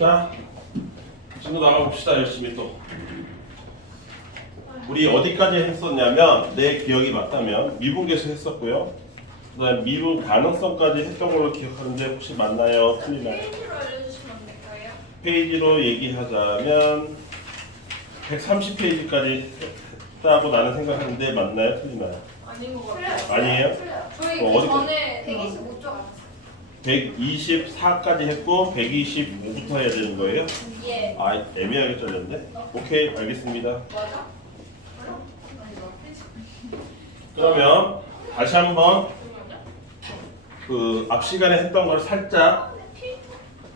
자, 친구 나가봅시다. 열심히 또. 우리 어디까지 했었냐면 내 기억이 맞다면 미분계수 했었고요. 그다음에 미분 가능성까지 했던 걸로 기억하는데 혹시 맞나요? 틀리나요? 페이지로 알려주시면 안 될까요? 페이지로 얘기하자면 130페이지까지 했다고 나는 생각하는데 맞나요? 틀리나요? 아닌 것 같아요. 아니에요? 저희 어, 그 어디- 전에 125쪽 같았어요. 124까지 했고 125부터 해야 되는 거예요? 예. 아, 애매하게 잘렸네. 오케이, 알겠습니다. 맞아? 그러면 다시 한번 그 앞 시간에 했던 걸 살짝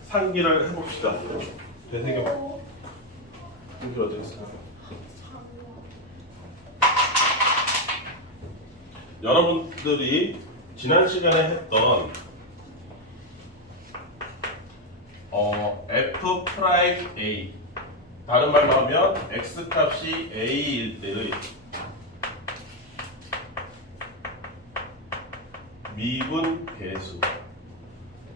상기를 해봅시다. 되새겨. 상기 어떻게 했을까? 여러분들이 지난 시간에 했던 f 프라임 a, 다른 말로 하면 x 값이 a일 때의 미분 계수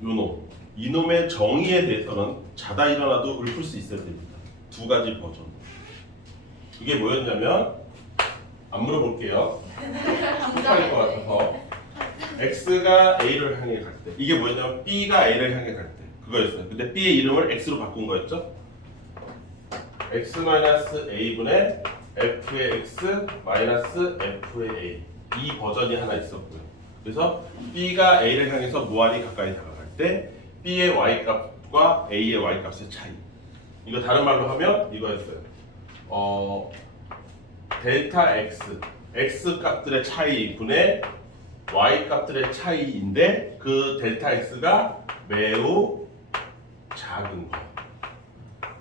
요놈, 이놈의 정의에 대해서는 자다 일어나도 읊을 수 있어야 됩니다. 두 가지 버전. 그게 뭐였냐면 안 물어볼게요. 헷갈릴 것 같아서 x가 a를 향해 갈 때, 이게 뭐였냐면 b가 a를 향해 갈 때 그거였어요. 근데 b의 이름을 x로 바꾼 거였죠. x-a분의 f의 x 마이너스 f의 a, 이 버전이 하나 있었고요. 그래서 b가 a를 향해서 무한히 가까이 다가갈 때 b의 y 값과 a의 y 값의 차이, 이거 다른 말로 하면 이거였어요. 델타 x, x 값들의 차이 분의 y 값들의 차이인데 그 델타 x가 매우 작은 거,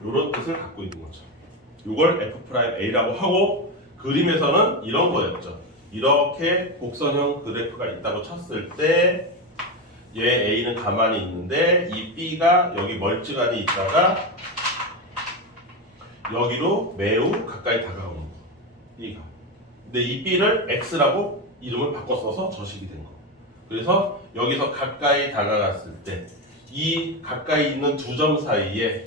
이런 뜻을 갖고 있는 거죠. 이걸 f 프라임 a라고 하고, 그림에서는 이런 거였죠. 이렇게 곡선형 그래프가 있다고 쳤을 때 얘 a는 가만히 있는데 이 b가 여기 멀찌감이 있다가 여기로 매우 가까이 다가오는 거, b가. 근데 이 b를 x라고 이름을 바꿔 써서 저 식이 된 거. 그래서 여기서 가까이 다가갔을 때 이 가까이 있는 두 점 사이에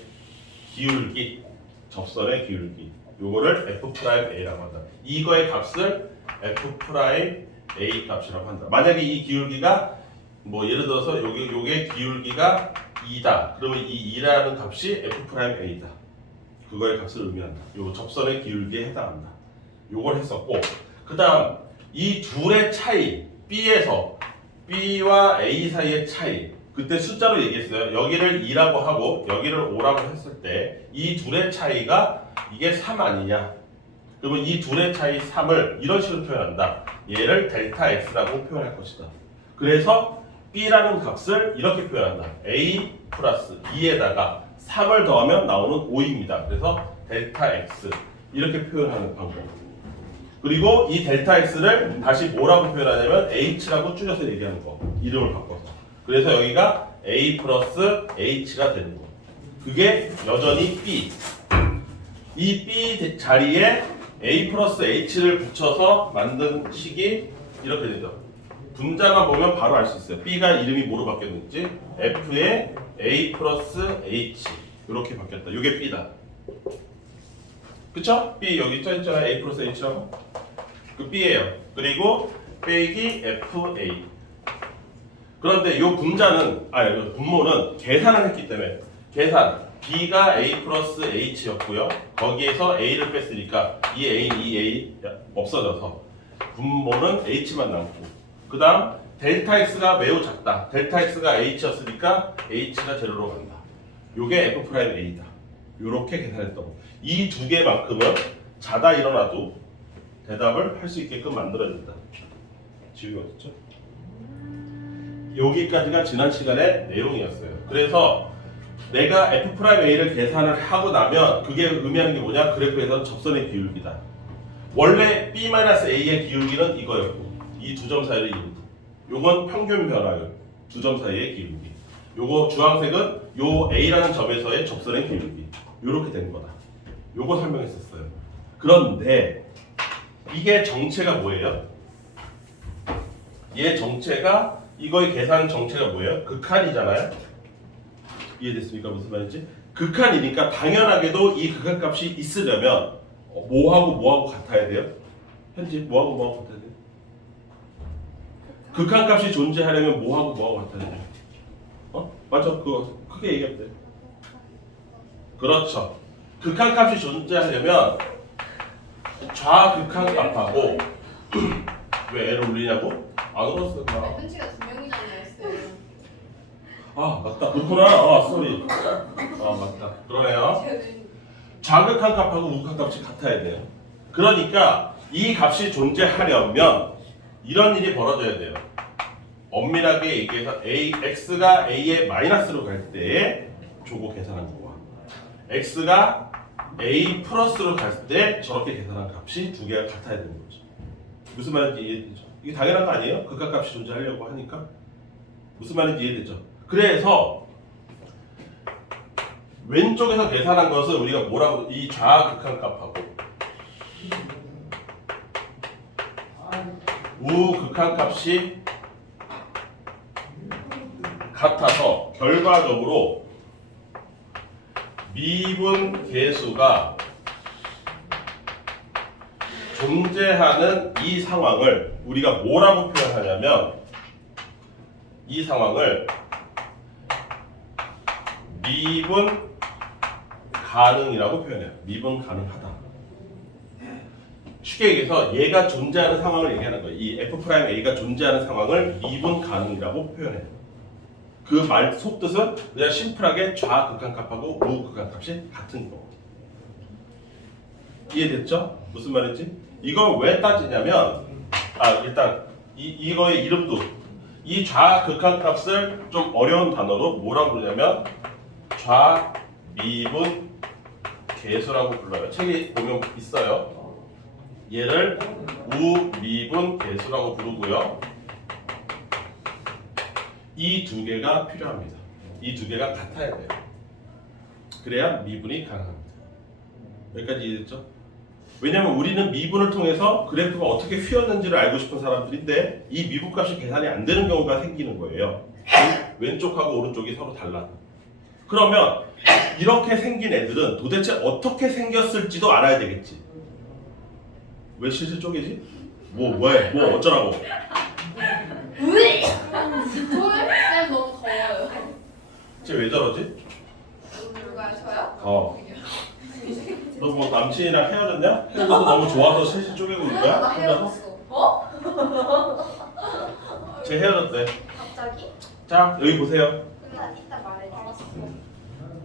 기울기, 접선의 기울기, 요거를 f 프라임 a라고 한다. 이거의 값을 f 프라임 a 값이라고 한다. 만약에 이 기울기가 뭐 예를 들어서 요게 기울기가 2다. 그러면 이 2라는 값이 f 프라임 a다. 그거의 값을 의미한다. 요 접선의 기울기에 해당한다. 요걸 했었고, 그다음 이 둘의 차이, b에서 b와 a 사이의 차이, 그때 숫자로 얘기했어요. 여기를 2라고 하고 여기를 5라고 했을 때 이 둘의 차이가 이게 3 아니냐? 그러면 이 둘의 차이 3을 이런 식으로 표현한다. 얘를 델타 x라고 표현할 것이다. 그래서 b라는 값을 이렇게 표현한다. a 플러스 2에다가 3을 더하면 나오는 5입니다. 그래서 델타 x 이렇게 표현하는 방법. 그리고 이 델타 x를 다시 뭐라고 표현하냐면 h라고 줄여서 얘기하는 거. 이름을 바꿔서. 그래서 여기가 a 플러스 h가 되는 거. 그게 여전히 b. 이 b 자리에 a 플러스 h를 붙여서 만든 식이 이렇게 되죠. 분자만 보면 바로 알 수 있어요. b가 이름이 뭐로 바뀌었는지. f에 a 플러스 h 이렇게 바뀌었다. 이게 b다. 그쵸? b 여기 써있잖아요. a 플러스 h라고. 그 b예요. 그리고 빼기 fa. 그런데 이 분자는, 분모는 계산을 했기 때문에, 계산 b가 a 플러스 h였고요. 거기에서 a를 뺐으니까 이 a는 이 a 없어져서 분모는 h만 남고, 그 다음 델타 x가 매우 작다. 델타 x가 h였으니까 h가 제로로 간다. 요게 f 프라임 a다. 요렇게 계산했던 거. 이 두 개만큼은 자다 일어나도 대답을 할 수 있게끔 만들어야 된다. 지우개 어딨죠? 여기까지가 지난 시간의 내용이었어요. 그래서 내가 f 프라임 a를 계산을 하고 나면 그게 의미하는 게 뭐냐? 그래프에서는 접선의 기울기다. 원래 b-a의 기울기는 이거였고, 이 두 점 사이의 기울기. 요건 평균 변화율, 두 점 사이의 기울기. 요거 주황색은 요 a라는 점에서의 접선의 기울기. 요렇게 된 거다. 요거 설명했었어요. 그런데 이게 정체가 뭐예요? 얘 정체가, 이거의 계산 정체가 뭐예요? 극한이잖아요. 이해됐습니까? 무슨 말인지? 극한이니까 당연하게도 이 극한값이 있으려면 뭐하고 같아야 돼요? 현재 뭐하고 같아야 돼요? 극한값이 존재하려면 뭐하고 같아야 돼요? 맞아, 그거 크게 얘기하면 돼. 그렇죠. 극한값이 존재하려면 좌극한값하고 왜 애를 올리냐고? 안 울었어. 현지가 2명이잖아요, 쌤. 아 맞다. 그렇구나. 쏘리. 맞다. 그러네요. 좌극한값하고 우극한값이 같아야 돼요. 그러니까 이 값이 존재하려면 이런 일이 벌어져야 돼요. 엄밀하게 얘기해서 x가 a의 마이너스로 갈 때 저거 계산한 거와 x가 a 플러스로 갈 때 저렇게 계산한 값이 두 개가 같아야 되는 거죠. 무슨 말인지 이해되죠? 이게 당연한 거 아니에요? 극한값이 존재하려고 하니까. 무슨 말인지 이해되죠? 그래서 왼쪽에서 계산한 것은 우리가 뭐라고 이 좌극한값하고 우극한값이 같아서 결과적으로 미분 계수가 존재하는 이 상황을 우리가 뭐라고 표현하냐면 이 상황을 미분 가능이라고 표현해요. 미분 가능하다. 쉽게 얘기해서 얘가 존재하는 상황을 얘기하는 거예요. 이 F'A가 존재하는 상황을 미분 가능이라고 표현해요. 그 말 속뜻은 그냥 심플하게 좌극한값하고 우극한값이 같은 거. 이해됐죠? 무슨 말인지? 이걸 왜 따지냐면 일단 이거의 이름도 이 좌극한값을 좀 어려운 단어로 뭐라고 부르냐면 좌미분 계수라고 불러요. 책에 보면 있어요. 얘를 우미분 계수라고 부르고요. 이 두 개가 필요합니다. 이 두 개가 같아야 돼요. 그래야 미분이 가능합니다. 여기까지 이해됐죠? 왜냐면 우리는 미분을 통해서 그래프가 어떻게 휘었는지를 알고 싶은 사람들인데 이 미분값이 계산이 안 되는 경우가 생기는 거예요. 왼쪽하고 오른쪽이 서로 달라. 그러면 이렇게 생긴 애들은 도대체 어떻게 생겼을지도 알아야 되겠지. 왜 실실 쪼개지? 뭐 어쩌라고? 쌤 너무 더워요. 쟤 왜 저러지? 누가요? 저요? 너 뭐 남친이랑 헤어졌냐? 헤어져서 너무 좋아서 실실 쪼개고 있는 거야? 나 혼자서? 헤어졌어. 쟤 헤어졌대. 갑자기? 자 여기 보세요. 이따 말해줘. 알았어.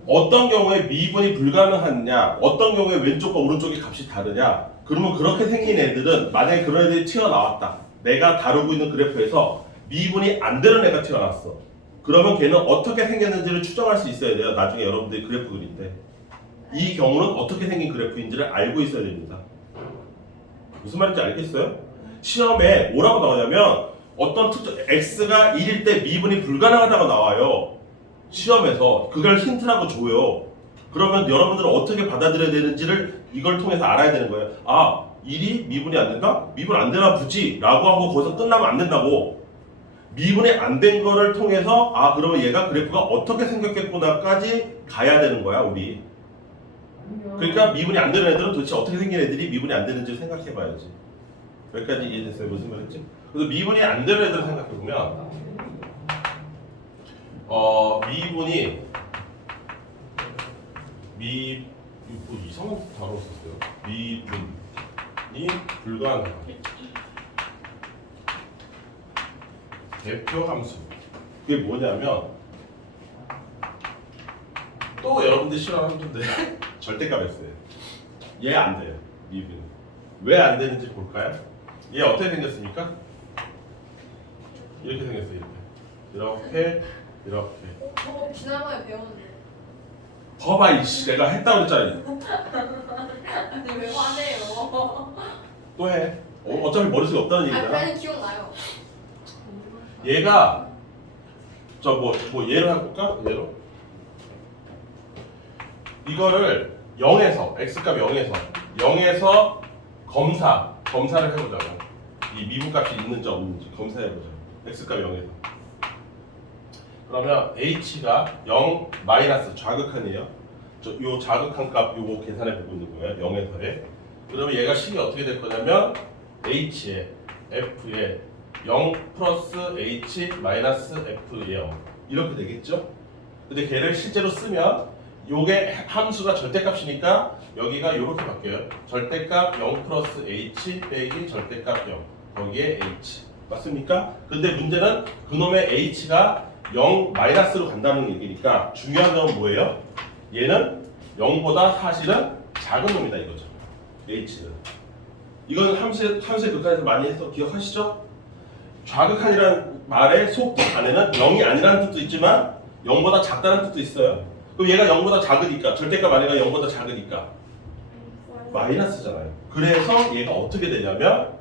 어떤 경우에 미분이 불가능하냐, 어떤 경우에 왼쪽과 오른쪽의 값이 다르냐. 그러면 그렇게 생긴 애들은 만약에 그런 애들이 튀어나왔다. 내가 다루고 있는 그래프에서 미분이 안 되는 애가 튀어나왔어. 그러면 걔는 어떻게 생겼는지를 추정할 수 있어야 돼요. 나중에 여러분들이 그래프 그릴 때. 이 경우는 어떻게 생긴 그래프인지를 알고 있어야 됩니다. 무슨 말인지 알겠어요? 시험에 뭐라고 나오냐면 어떤 x가 1일 때 미분이 불가능하다고 나와요. 시험에서 그걸 힌트라고 줘요. 그러면 여러분들은 어떻게 받아들여야 되는지를 이걸 통해서 알아야 되는 거예요. 1이 미분이 안 된다? 미분 안 되나 보지? 라고 하고 거기서 끝나면 안 된다고. 미분이 안 된 거를 통해서 그러면 얘가 그래프가 어떻게 생겼겠구나까지 가야 되는 거야 우리. 그러니까 미분이 안 되는 애들은 도대체 어떻게 생긴 애들이 미분이 안 되는지 생각해 봐야지. 여기까지 이해됐어요? 무슨 말인지? 그래서 미분이 안 되는 애들을 생각해 보면 미분이 뭐 이상한 단어 썼어요. 미분이 불가능한 대표 함수. 그게 뭐냐면 또 여러분들 싫어하는 함수인데 절대값이었어요. 얘 안 돼요. 미분. 왜 안 되는지 볼까요? 얘 어떻게 생겼습니까? 이렇게 생겼어요. 이렇게. 저거 지난번에 배웠는데. 봐봐 이씨 내가 했다고 그랬잖아. 아니 왜 화내요? 또 해. 어차피 머릿속에 없다는 얘기잖아. 아니 기억나요. 얘가 뭐 예를 해볼까? 예로 이거를 0에서 x값 0에서 검사를 해보자고. 이 미분값이 있는지 없는지 검사해보자. x값 0에서 그러면 h가 0 마이너스 좌극한이에요. 요 좌극한 값 요거 계산해 보고 있는 거예요. 0에서에. 그러면 얘가 식이 어떻게 될 거냐면 h에 f에 0 플러스 h 마이너스 f예요. 이렇게 되겠죠? 근데 걔를 실제로 쓰면 요게 함수가 절대값이니까 여기가 이렇게 바뀌어요. 절대값 0 플러스 h 빼기 절대값 0 거기에 h 맞습니까? 근데 문제는 그놈의 h가 0 마이너스로 간다는 얘기니까 중요한 점은 뭐예요? 얘는 0보다 사실은 작은 놈이다 이거죠. h는 이건 함수의 극한에서 많이 해서 기억하시죠? 좌극한이라는 말의 속도 안에는 0이 아니라는 뜻도 있지만 0보다 작다는 뜻도 있어요. 그럼 얘가 0보다 작으니까 절대값 안에가 0보다 작으니까 마이너스잖아요. 그래서 얘가 어떻게 되냐면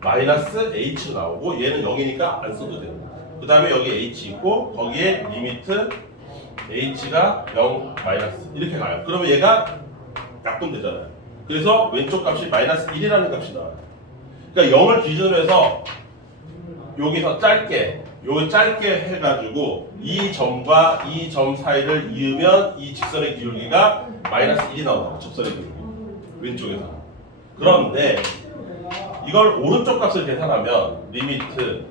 마이너스 h로 나오고 얘는 0이니까 안 써도 돼요. 그 다음에 여기 h 있고 거기에 리미트 h가 0 마이너스 이렇게 가요. 그러면 얘가 약분되잖아요. 그래서 왼쪽 값이 마이너스 1이라는 값이 나와요. 그러니까 0을 기준으로 해서 여기서 짧게 해가지고 이 점과 이 점 사이를 이으면 이 직선의 기울기가 마이너스 1이 나온다고. 접선의 기울기 왼쪽에서. 그런데 이걸 오른쪽 값을 계산하면 리미트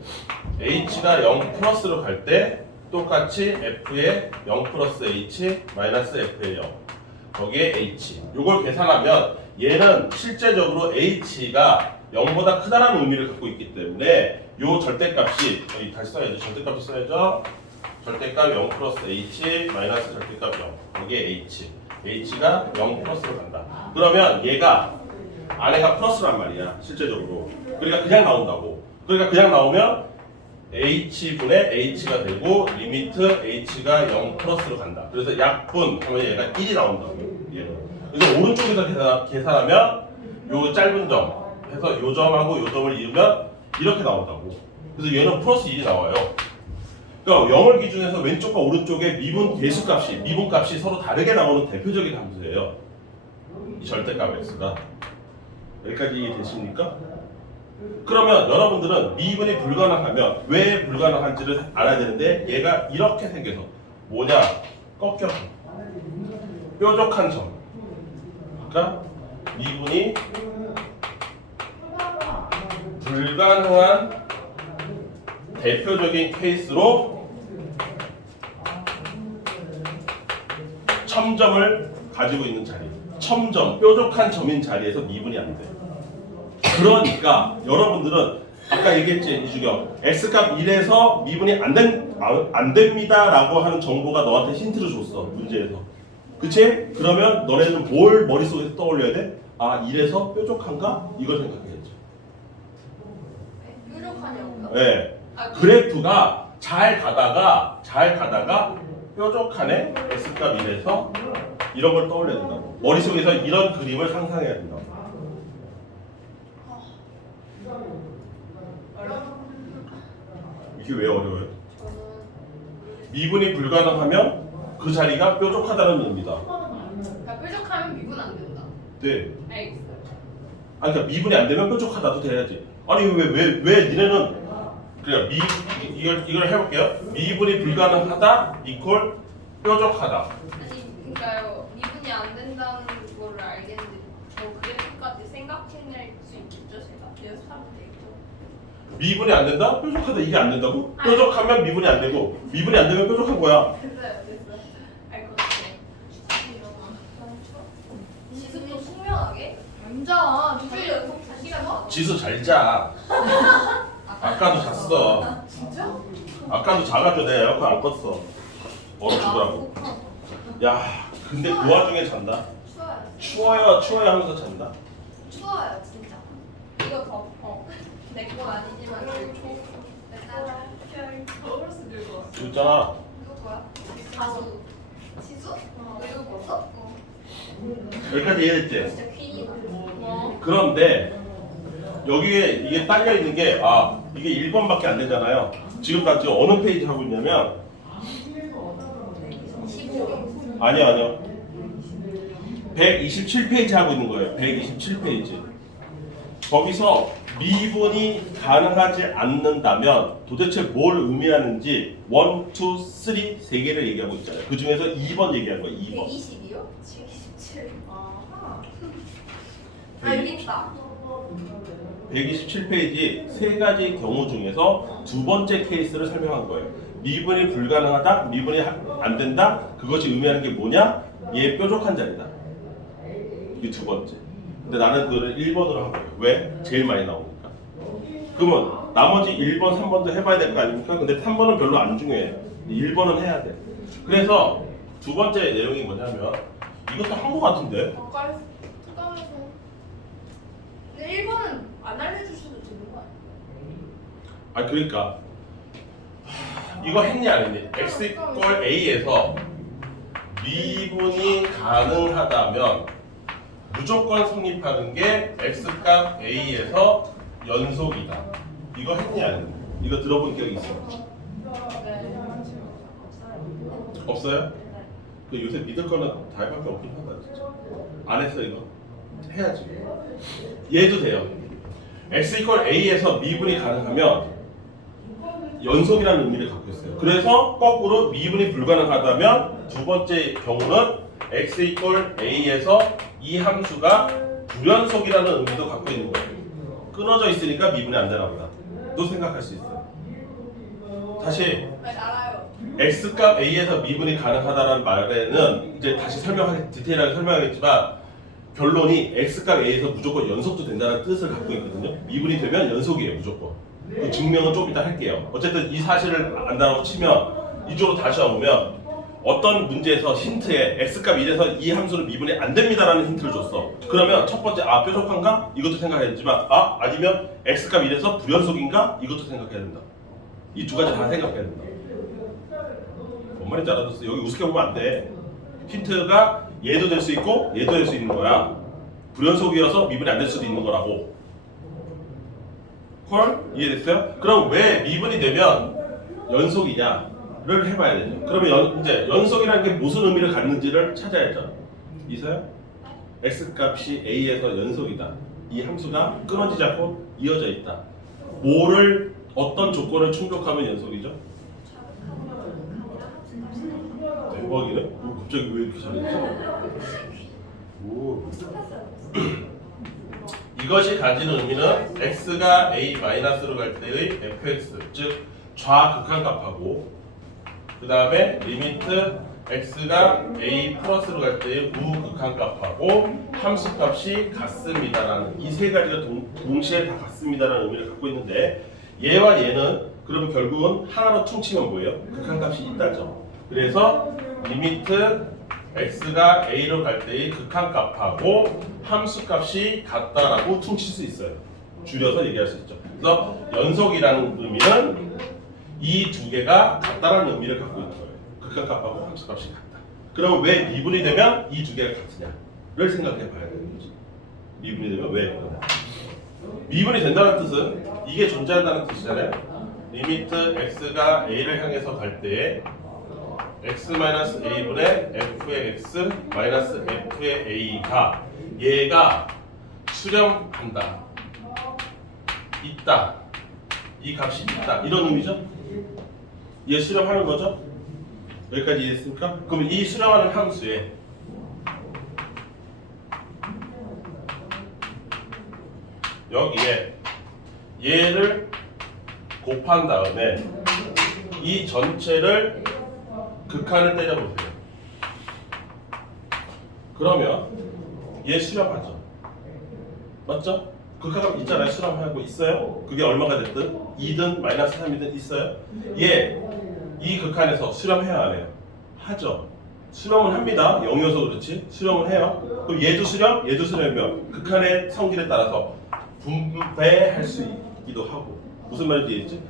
h가 0 플러스로 갈 때 똑같이 f에 0 플러스 h 마이너스 f에 0 거기에 h 이걸 계산하면 얘는 실제적으로 h가 0보다 크다는 의미를 갖고 있기 때문에 요 절대값이 여기 다시 써야죠. 절대값이 써야죠. 절대값 0 플러스 h 마이너스 절대값 0 거기에 h가 0 플러스로 간다. 그러면 얘가 안에가 플러스란 말이야 실제적으로. 그러니까 그냥 나온다고. 그러니까 그냥 나오면 h분의 h가 되고 리미트 h가 0 플러스로 간다. 그래서 약분 하면 얘가 1이 나온다고. 얘는. 그래서 오른쪽에서 계산하면 요 짧은 점 해서 요 점하고 요 점을 이으면 이렇게 나온다고. 그래서 얘는 플러스 1이 나와요. 그러니까 0을 기준해서 왼쪽과 오른쪽의 미분값이 서로 다르게 나오는 대표적인 함수예요. 이 절대값 x가. 여기까지 이해되십니까? 그러면 여러분들은 미분이 불가능하면 왜 불가능한지를 알아야 되는데 얘가 이렇게 생겨서 뭐냐? 꺾여서 뾰족한 점. 그러니까 미분이 불가능한 대표적인 케이스로 첨점을 가지고 있는 자리. 첨점, 뾰족한 점인 자리에서 미분이 안 돼. 그러니까 여러분들은 아까 얘기했지 이주경 x값 1에서 미분이 안 됩니다 라고 하는 정보가 너한테 힌트를 줬어 문제에서. 그치? 그러면 너네는 뭘 머릿속에서 떠올려야 돼? 아 1에서 뾰족한가? 이걸 생각해야지. 뾰족하냐고요? 네. 그래프가 잘 가다가 뾰족하네 x값 1에서 이런 걸 떠올려야 된다고. 머릿속에서 이런 그림을 상상해야 된다고. 이게 왜 어려워요? 미분이 불가능하면 그 자리가 뾰족하다는 의미다. 그러니까 뾰족하면 미분 안 된다. 네. 알겠어요. 아니 그러니까 미분이 안 되면 뾰족하다도 돼야지. 아니 왜 니네는 그냥 이걸 해볼게요. 미분이 불가능하다 이퀄 뾰족하다. 아니 그러니까요 미분이 안 된다는 거를 알겠는데 저 그래프까지 생각해낼 수 있겠죠 제가. 그래서 하면 되겠죠. 미분이 안 된다? 뾰족하다 이게 안 된다고? 뾰족하면 미분이 안 되고 미분이 안 되면 뾰족한 거야. 됐어요. 알 것 같아. 지수도 숙명하게? 앉아. 두줄 연속 4시간 지수 잘 자. 아까도 잤어. 진짜? 아까도 자가지고 내 에어컨 안 껐어. 얼어 죽더라고. 야, 근데 그 와중에 잔다. 추워요. 추워요 하면서 잔다. 추워요 진짜. 이거 덮어. 내 건 아니지만 줘. 거울수 들고 왔어. 있잖아. 이거 뭐야? 가수. 지수? 너 이거 봤어? 여기까지 이해했지? 진짜 퀸이다. 뭐? 그런데 여기에 이게 딸려 있는 게 이게 1번밖에 안 되잖아요. 지금 어느 페이지 하고 있냐면 15. 아니요. 127페이지 하고 있는 거예요. 127페이지. 거기서 미분이 가능하지 않는다면 도대체 뭘 의미하는지 1, 2, 3 세 개를 얘기하고 있잖아요. 그 중에서 2번 얘기한 거예요. 2번. 120이요? 77. 아하. 아 네. 여기 있다. 127페이지 세 가지 경우 중에서 두 번째 케이스를 설명한 거예요. 미분이 불가능하다, 미분이 안 된다. 그것이 의미하는 게 뭐냐? 얘 뾰족한 자리다. 이게 두 번째. 근데 나는 그거를 1번으로 한 거예요. 왜? 제일 많이 나오니까. 그러면 나머지 1번, 3번도 해봐야 될 거 아닙니까? 근데 3번은 별로 안 중요해요. 1번은 해야 돼. 그래서 두 번째 내용이 뭐냐면 이것도 한 거 같은데. 가까이서 특강에서. 근데 1번은 안 알려주셔도 되는 거 아니에요? 아 그러니까 이거 했니 안 했니? x 이퀄 a에서 미분이 가능하다면 무조건 성립하는 게 x값 a에서 연속이다. 이거 했니 안 했니? 이거 들어본 기억이 있어? 네. 없어요? 그 요새 믿을 거는 다할밖에 없긴 하다 진짜. 안 했어 이거? 해야지. 얘도 돼요. x 이퀄 a에서 미분이 가능하면 연속이라는 의미를 갖고 있어요. 그래서 거꾸로 미분이 불가능하다면 두 번째 경우는 x 이퀄 a에서 이 함수가 불연속이라는 의미도 갖고 있는 거예요. 끊어져 있으니까 미분이 안 되나 보다. 또 생각할 수 있어요. 다시 네 알아요. x값 a에서 미분이 가능하다는 말에는 이제 다시 디테일하게 설명하겠지만 결론이 x값 a에서 무조건 연속도 된다는 뜻을 갖고 있거든요. 미분이 되면 연속이에요 무조건. 그 증명은 좀 이따 할게요. 어쨌든 이 사실을 안다고 치면 이쪽으로 다시 와보면 어떤 문제에서 힌트에 x값 1에서 이 함수는 미분이 안 됩니다라는 힌트를 줬어. 그러면 첫 번째 뾰족한가? 이것도 생각해야 되지만 아니면 x값 1에서 불연속인가? 이것도 생각해야 된다. 이 두 가지 다 생각해야 된다. 뭔 말인지 알아듣었어? 여기 우습게 보면 안 돼. 힌트가 얘도 될 수 있고 얘도 될 수 있는 거야. 불연속이어서 미분이 안 될 수도 있는 거라고. 콜? 이해됐어요? 그럼 왜 미분이 되면 연속이냐를 해봐야 되죠. 그러면 이제 연속이라는 게 무슨 의미를 갖는지를 찾아야죠. 이서요? x값이 a에서 연속이다. 이 함수가 끊어지지 않고 이어져 있다. 뭐를 어떤 조건을 충족하면 연속이죠? 대박이네. 갑자기 왜 이렇게 잘했지? 오. 이것이 가지는 의미는 x가 a-로 갈 때의 fx, 즉 좌극한값하고 그 다음에 리미트 x가 a 플러스로 갈 때의 우극한값하고 함수값이 같습니다라는 이 세 가지가 동시에 다 같습니다라는 의미를 갖고 있는데 얘와 얘는 그러면 결국은 하나로 퉁치면 뭐예요? 극한값이 있다죠. 그래서 리미트 x가 a로 갈 때의 극한값하고 함수값이 같다라고 퉁칠 수 있어요. 줄여서 얘기할 수 있죠. 그래서 연속이라는 의미는 이 두 개가 같다라는 의미를 갖고 있는 거예요. 극한값하고 함수값이 같다. 그러면 왜 미분이 되면 이 두 개가 같으냐를 생각해 봐야 되는 거지. 미분이 되면 왜? 미분이 된다는 뜻은 이게 존재한다는 뜻이잖아요. 리미트 x가 a를 향해서 갈 때에 x-a분의 f의 x 마이너스 f의 a가 얘가 수렴한다, 있다, 이 값이 있다 이런 의미죠. 얘 수렴하는 거죠. 여기까지 이해했습니까? 그럼 이 수렴하는 함수에 여기에 얘를 곱한 다음에 이 전체를 극한을 때려보세요. 그러면 얘 수렴하죠. 맞죠? 극한값 있잖아요. 수렴하고 있어요. 그게 얼마가 됐든 2든 마이너스 3이든 있어요. 얘 이 극한에서 수렴해야 안 해요? 하죠. 수렴은 합니다. 0이어서 그렇지. 수렴은 해요. 그럼 얘도 수렴, 얘도 수렴이면 극한의 성질에 따라서 분배할 수 있기도 하고. 무슨 말인지 이해했지?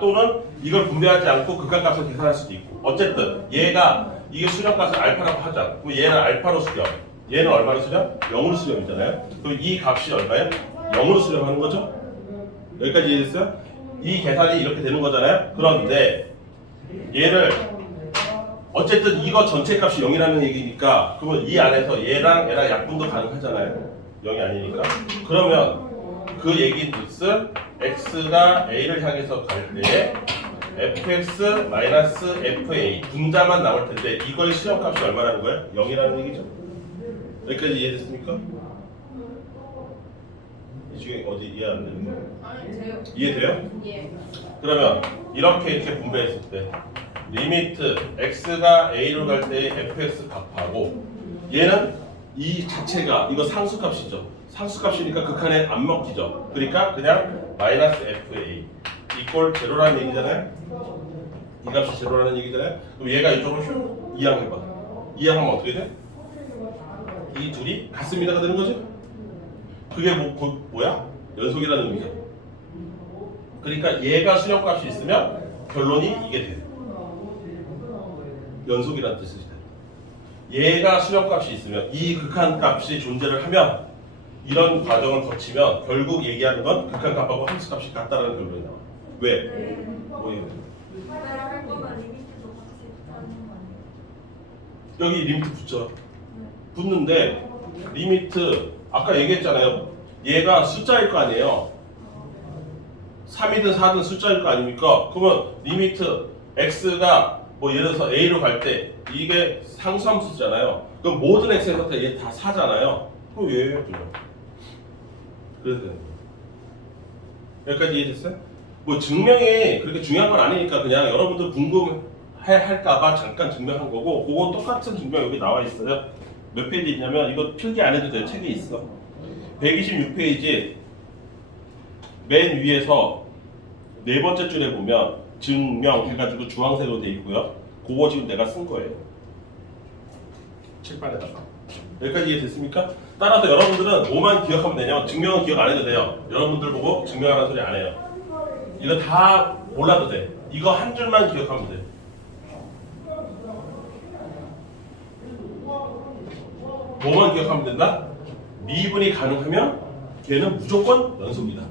또는 이걸 분배하지 않고 극한값을 계산할 수도 있고. 어쨌든 얘가 이게 수렴값을 알파라고 하자. 그럼 얘는 알파로 수렴. 얘는 얼마로 수렴? 0으로 수렴이잖아요. 그럼 이 값이 얼마예요? 0으로 수렴하는 거죠? 여기까지 이해됐어요? 이 계산이 이렇게 되는 거잖아요. 그런데 얘를 어쨌든 이거 전체 값이 0이라는 얘기니까 그러면 이 안에서 얘랑 약분도 가능하잖아요. 0이 아니니까. 그러면 그 얘기인즉슨 x가 a를 향해서 갈 때 fx-fa 분자만 남을 텐데 이거의 시험값이 얼마라는 거예요? 0이라는 얘기죠? 여기까지 이해됐습니까? 이 중에 어디 이해 안 되는 거예요? 아니 돼요. 이해돼요? 예. 그러면 이렇게 분배했을 때 리미트 x가 a로 갈 때의 fx 값하고 얘는 이 자체가 이거 상수값이죠. 상수값이니까 극한에 안 먹히죠. 그러니까 그냥 마이너스 fa 이꼴 제로라는 얘기잖아요. 이 값이 제로라는 얘기잖아요. 그럼 얘가 이쪽으로 휙 이항해봐. 이항하면 어떻게 돼? 이 둘이 같습니다가 되는 거죠. 그게 뭐야? 연속이라는 의미죠. 그러니까 얘가 수렴값이 있으면 결론이 이게 돼. 연속이라는 뜻이 돼. 얘가 수렴값이 있으면 이 극한값이 존재를 하면 이런 과정을 거치면 결국 얘기하는 건 극한값하고 함수값이 같다라는 결론이 나와. 왜? 뭐예요? 할 거면 리미트도 같이 하는 거 아니에요? 여기 리미트 붙죠. 붙는데 리미트 아까 얘기했잖아요. 얘가 숫자일 거 아니에요. 3이든 4든 숫자일 거 아닙니까? 그러면 리미트 x가 뭐 예를 들어서 a로 갈 때 이게 상수함수잖아요. 그럼 모든 x에서 얘 다 4잖아요. 그럼 얘예요. 그래서 되는 거예요. 여기까지 이해됐어요? 뭐 증명이 그렇게 중요한 건 아니니까 그냥 여러분들 궁금할까봐 잠깐 증명한 거고 그거 똑같은 증명 여기 나와 있어요. 몇 페이지 있냐면 이거 필기 안 해도 돼요. 책에 있어. 126페이지 맨 위에서 네 번째 줄에 보면 증명 해가지고 주황색으로 돼 있고요. 그거 지금 내가 쓴 거예요. 칠판에다가. 여기까지 이해됐습니까? 따라서 여러분들은 뭐만 기억하면 되냐면 증명은 기억 안 해도 돼요. 여러분들 보고 증명하라는 소리 안 해요. 이거 다 몰라도 돼. 이거 한 줄만 기억하면 돼. 뭐만 기억하면 된다? 미분이 가능하면 걔는 무조건 연속이다.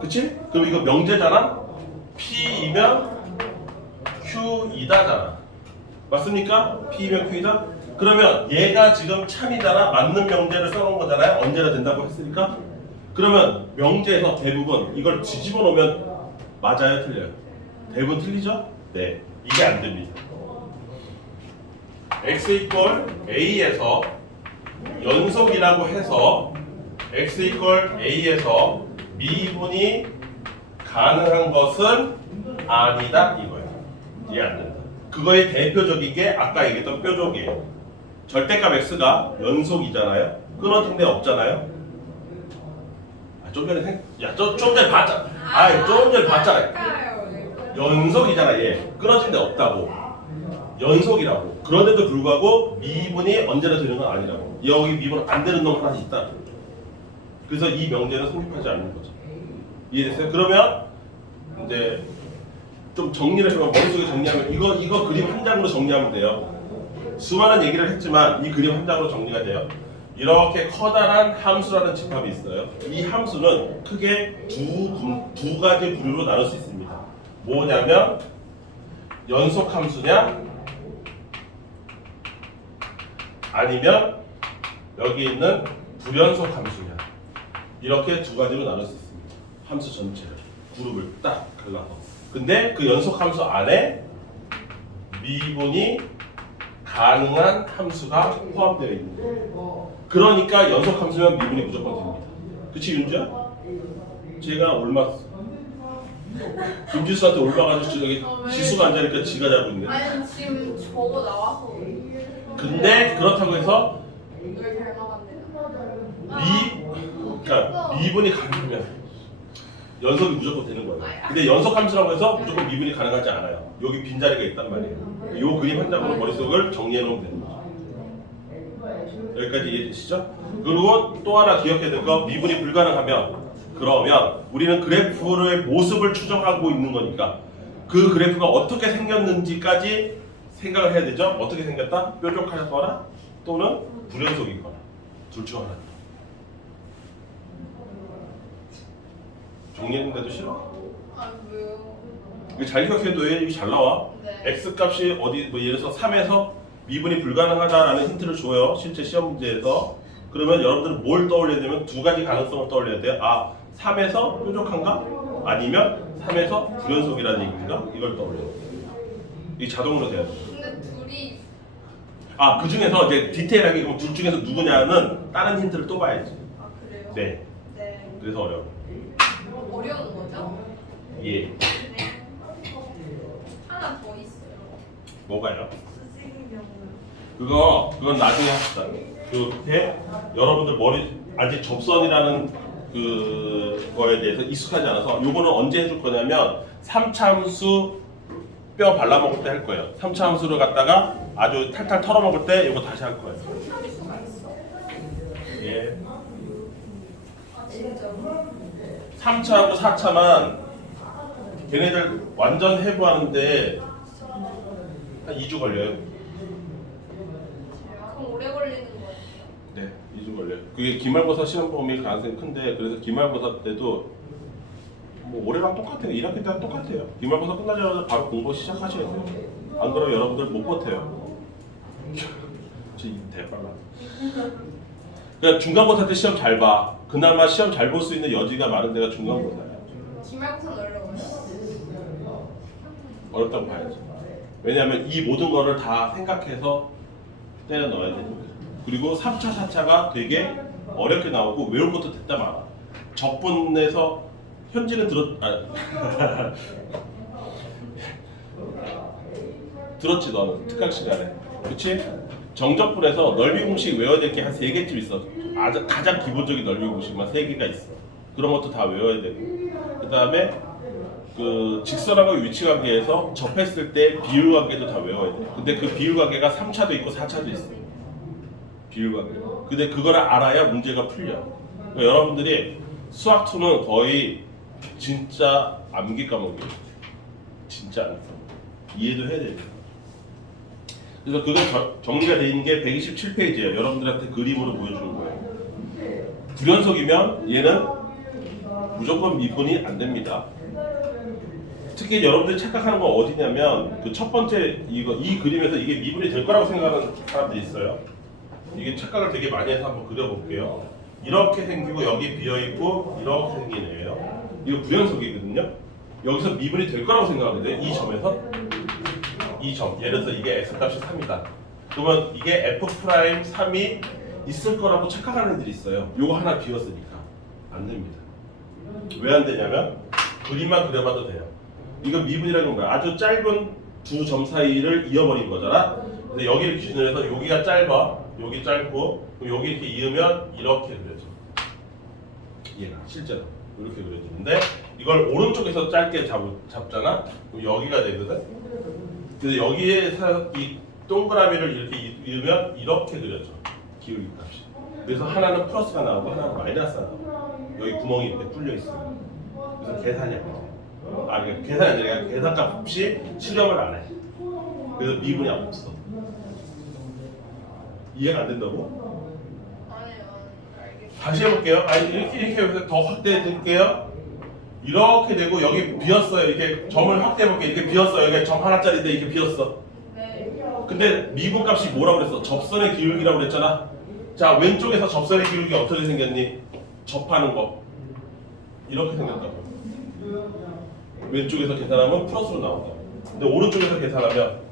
그치? 그럼 이거 명제잖아? P이면 Q이다잖아. 맞습니까? P이면 Q이다? 그러면 얘가 지금 참이잖아. 맞는 명제를 써놓은 거잖아요. 언제나 된다고 했으니까. 그러면 명제에서 대부분 이걸 뒤집어 놓으면 맞아요? 틀려요? 대부분 틀리죠? 네. 이게 안 됩니다. x 이퀄 a에서 연속이라고 해서 x 이퀄 a에서 미분이 가능한 것은 아니다 이거예요. 이해 안 된다. 그거의 대표적인 게 아까 얘기했던 뾰족이에요. 절대값 x가 연속이잖아요. 끊어진 데 없잖아요. 좀 전에 좀 전에 봤잖아. 좀 전에 봤잖아. 연속이잖아 얘. 끊어진 데 없다고. 연속이라고. 그런데도 불구하고 미분이 언제나 되는 건 아니라고. 여기 미분 안 되는 놈 하나 있다. 그래서 이 명제는 성립하지 않는 거죠. 이해됐어요? 그러면 이제 좀 정리를 해보면 머릿속에 정리하면 이거 그림 한 장으로 정리하면 돼요. 수많은 얘기를 했지만 이 그림 한 장으로 정리가 돼요. 이렇게 커다란 함수라는 집합이 있어요. 이 함수는 크게 두 가지 부류로 나눌 수 있습니다. 뭐냐면 연속 함수냐 아니면 여기 있는 불연속 함수냐 이렇게 두 가지로 나눌 수 있습니다. 함수 전체를 그룹을 딱 갈라서. 근데 그 연속 함수 안에 미분이 가능한 함수가 포함되어 있는 거예요. 그러니까 연속 함수면 미분이 무조건 됩니다. 그치 윤주야? 제가 올맞어. 김지수한테 올라가서 저기 지수가 앉아니까 지가 자고 있네. 아니 지금 저거 나와서 근데 그렇다고 해서 왜 닮아갔네요. 그러니까 미분이 가능하면 연속이 무조건 되는 거예요. 근데 연속 함수라고 해서 무조건 미분이 가능하지 않아요. 여기 빈자리가 있단 말이에요. 이 그림 한 장으로 머릿속을 정리해 놓으면 되는 거죠. 여기까지 이해되시죠? 그리고 또 하나 기억해야 될 거, 미분이 불가능하면 그러면 우리는 그래프의 모습을 추정하고 있는 거니까 그 그래프가 어떻게 생겼는지까지 생각을 해야 되죠? 어떻게 생겼다? 뾰족하거나 또는 불연속이거나 둘 중 하나. 정리했는데도 싫어? 아 왜요? 이거 잘 기억해도 이게 잘 나와. 네. x 값이 어디 뭐 예를 들어서 3에서 미분이 불가능하다라는 힌트를 줘요. 실제 시험 문제에서. 그러면 여러분들은 뭘 떠올려야 되면 두 가지 가능성을 떠올려야 돼요. 아, 3에서 뾰족한가? 아니면 3에서 불연속이라는 얘기인가? 이걸 떠올려요. 이게 자동으로 돼야 돼. 근데 둘이 아, 그 중에서 이제 디테일하게 그럼 둘 중에서 누구냐는 다른 힌트를 또 봐야지. 아 그래요? 네. 네. 그래서 어려워. 어려운 거죠? 예. 네. 하나 더 있어요. 뭐가요? 수직인 경우. 그건 나중에 합시다. 그게 여러분들 머리 아직 접선이라는 그 거에 대해서 익숙하지 않아서 요거는 언제 해줄 거냐면 3차함수 뼈 발라먹을 때 할 거예요. 3차함수를 갖다가 아주 탈탈 털어먹을 때 이거 다시 할 거예요. 참수가 있어? 예. 아 진짜로? 3차하고 4차만 걔네들 완전 해부하는데 한 2주 걸려요. 그럼 오래 걸리는 거예요? 네, 2주 걸려요. 그게 기말고사 시험 범위 가능성이 큰데 그래서 기말고사 때도 뭐 올해랑 똑같아요. 1학기 때랑 똑같아요. 기말고사 끝나자마자 바로 공부 시작하셔야 돼요. 안 그러면 여러분들 못 버텨요. 진짜 대빨라. 그러니까 중간고사 때 시험 잘 봐. 그나마 시험 잘 볼 수 있는 여지가 많은 데가 중간고사예요. 기말고사는 어려워요. 어렵다고 봐야지. 왜냐하면 이 모든 거를 다 생각해서 때려 넣어야 되니까. 그리고 3차, 4차가 되게 어렵게 나오고 외울 것도 됐다 많아. 적분에서 현지는 들었지 너는 특강 시간에. 그치? 정적분에서 넓이 공식 외워야 될 게 한 3개쯤 있어. 아주 가장 기본적인 넓이 공식만 3개가 있어. 그런 것도 다 외워야 되고. 그 다음에 그 직선하고 위치 관계에서 접했을 때 비율 관계도 다 외워야 돼. 근데 그 비율 관계가 3차도 있고 4차도 있어. 비율 관계. 근데 그거를 알아야 문제가 풀려. 그러니까 여러분들이 수학 2는 거의 진짜 암기 과목이에요. 진짜 암기 과목. 이해도 해야 됩니다. 그래서 그게 정리가 되어 있는 게 127페이지예요. 여러분들한테 그림으로 보여주는 거예요. 불연속이면 얘는 무조건 미분이 안 됩니다. 특히 여러분들이 착각하는 건 어디냐면 그 첫 번째 이 그림에서 이게 미분이 될 거라고 생각하는 사람들이 있어요. 이게 착각을 되게 많이 해서 한번 그려볼게요. 이렇게 생기고 여기 비어 있고 이렇게 생긴 애예요. 이거 불연속이거든요. 여기서 미분이 될 거라고 생각하는데 이 점에서 이 점, 예를 들어서 이게 x값이 3이다. 그러면 이게 f'3이 있을 거라고 착각하는 애들이 있어요. 요거 하나 비웠으니까 안 됩니다. 왜 안 되냐면 그림만 그려봐도 돼요. 이건 미분이라는 거야. 아주 짧은 두 점 사이를 이어버린 거잖아. 근데 여기를 기준으로 해서 여기가 짧아, 여기 짧고 그럼 여기 이렇게 이으면 이렇게 그려져. 얘가 실제로 이렇게 그려지는데 이걸 오른쪽에서 짧게 잡잖아. 그럼 여기가 되거든. 근데 여기에서 이 동그라미를 이렇게 이으면 이렇게 그려져. 기울기 값이. 그래서 하나는 플러스가 나오고 하나는 마이너스가 나오고 여기 구멍이 이렇게 뚫려 있어요. 그래서 계산이 안 돼. 그러니까 계산이 아니라 계산값 없이 수렴을 안 해. 그래서 미분이 없어. 이해가 안 된다고? 아니요, 알겠어요. 다시 해볼게요. 아니 이렇게 해서 더 확대해 드릴게요. 이렇게 되고 여기 비었어요. 이렇게 점을 확대해 볼게요. 이렇게 비었어요. 여기 점 하나짜리인데 이렇게 비었어. 네. 근데 미분 값이 뭐라고 그랬어? 접선의 기울기라고 그랬잖아. 자, 왼쪽에서 접선의 기울기 어떻게 생겼니? 접하는 거. 이렇게 생겼다고. 왼쪽에서 계산하면 플러스로 나온다. 근데 오른쪽에서 계산하면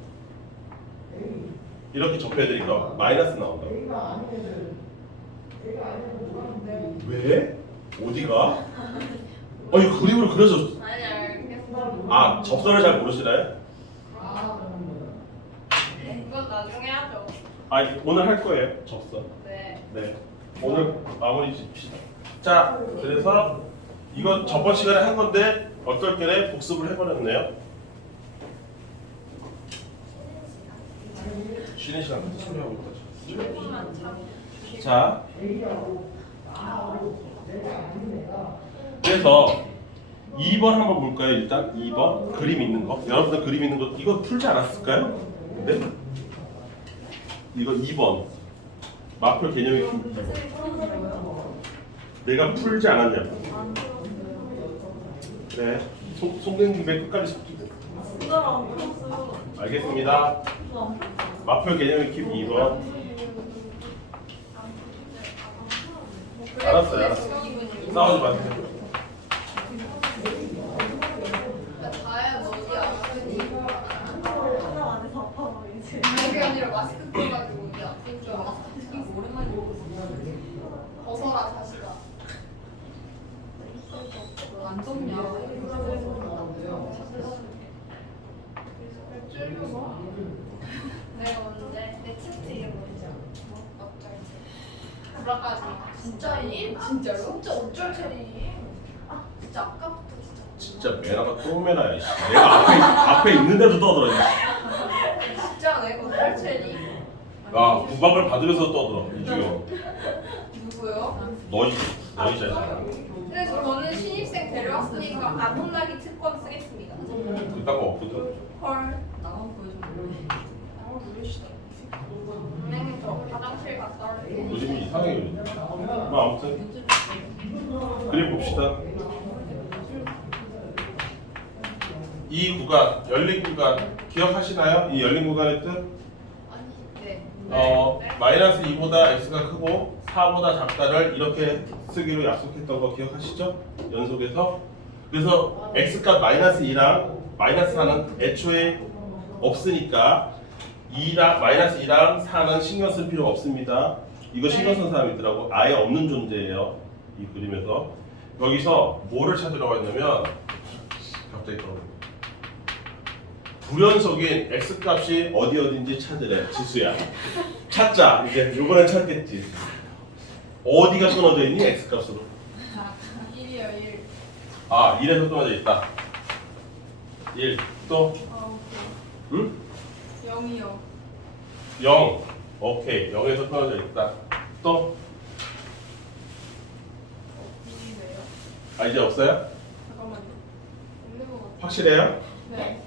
이렇게 접해야 되니까 마이너스 나온다. 왜? 어디가? 이거 그림으로 그려져. 아니 알겠어요. 아, 접선을 잘 모르시나요? 그건 나중에 하죠. 아니, 오늘 할 거예요. 접선. 네. 네. 오늘 마무리 짓시다. 자, 그래서 이거 저번 시간에 한 건데 어떨 때에 복습을 해버렸네요. 쉬는 시간 참여하고 있거죠. 조금만 참. 자, 그래서 2번 한번 볼까요? 일단 2번 그림 있는 거. 여러분들 그림 있는 거 이거 풀지 않았을까요? 네? 이거 2번 마표 개념이 내가 풀지 않았냐고. 그래. 송대님의 끝까지 숙지돼. 진짜로 안 풀었어요. 알겠습니다. 마표 개념의 킵 2번. 알았어요. 싸우지 마세요. 이거 오랜만에 먹었어. 벗어라 자식아. 안 덥냐? 내가 언제 내 친구 이름 뭐지? 어쩔지. 불화까지. 진짜임? 진짜로? 진짜 어쩔 체리. 아 진짜 아까부터 진짜. 진짜 메라가 똥메라야. 씨. 내가 앞에 있는데도 떠들어. 진짜 내가 어쩔 체리. 야 구박을 받으면서 떠들어. 이주영. 누구요? 너희 자식아. 근데 저는 신입생 데려왔으니까 안 혼나기 특권 쓰겠습니다. 그딴 거 없거든. 헐. 나만 보여주면 나무 누르시다. 선생님 저 화장실 갔다 올게요. 요즘이 이상해. 뭐 아무튼 그림 봅시다. 이 구간, 열린 구간 기억하시나요? 이 열린 구간의 뜻? 아니 네. 마이너스 2보다 x가 크고 4보다 작다를 이렇게 쓰기로 약속했던 거 기억하시죠? 연속해서. 그래서 x값 마이너스 2랑 마이너스 4는 애초에 없으니까 2랑 마이너스 2랑 4는 신경 쓸 필요 없습니다. 이거 신경 쓴 사람 있더라고. 아예 없는 존재예요. 이 그림에서. 여기서 뭐를 찾으려고 했냐면 갑자기 떠오르네. 불연속인 x값이 어딘지 찾으래. 지수야. 찾자. 이제 요번엔 찾겠지. 어디가 끊어져 있니? x값으로. 1이요 1. 아 1에서 끊어져 있다. 1 또 응? 0이요. 0 오케이 0에서 끊어져 있다. 또 1이래요? 아 이제 없어요? 잠깐만요. 없는 것 같아요. 확실해요? 네.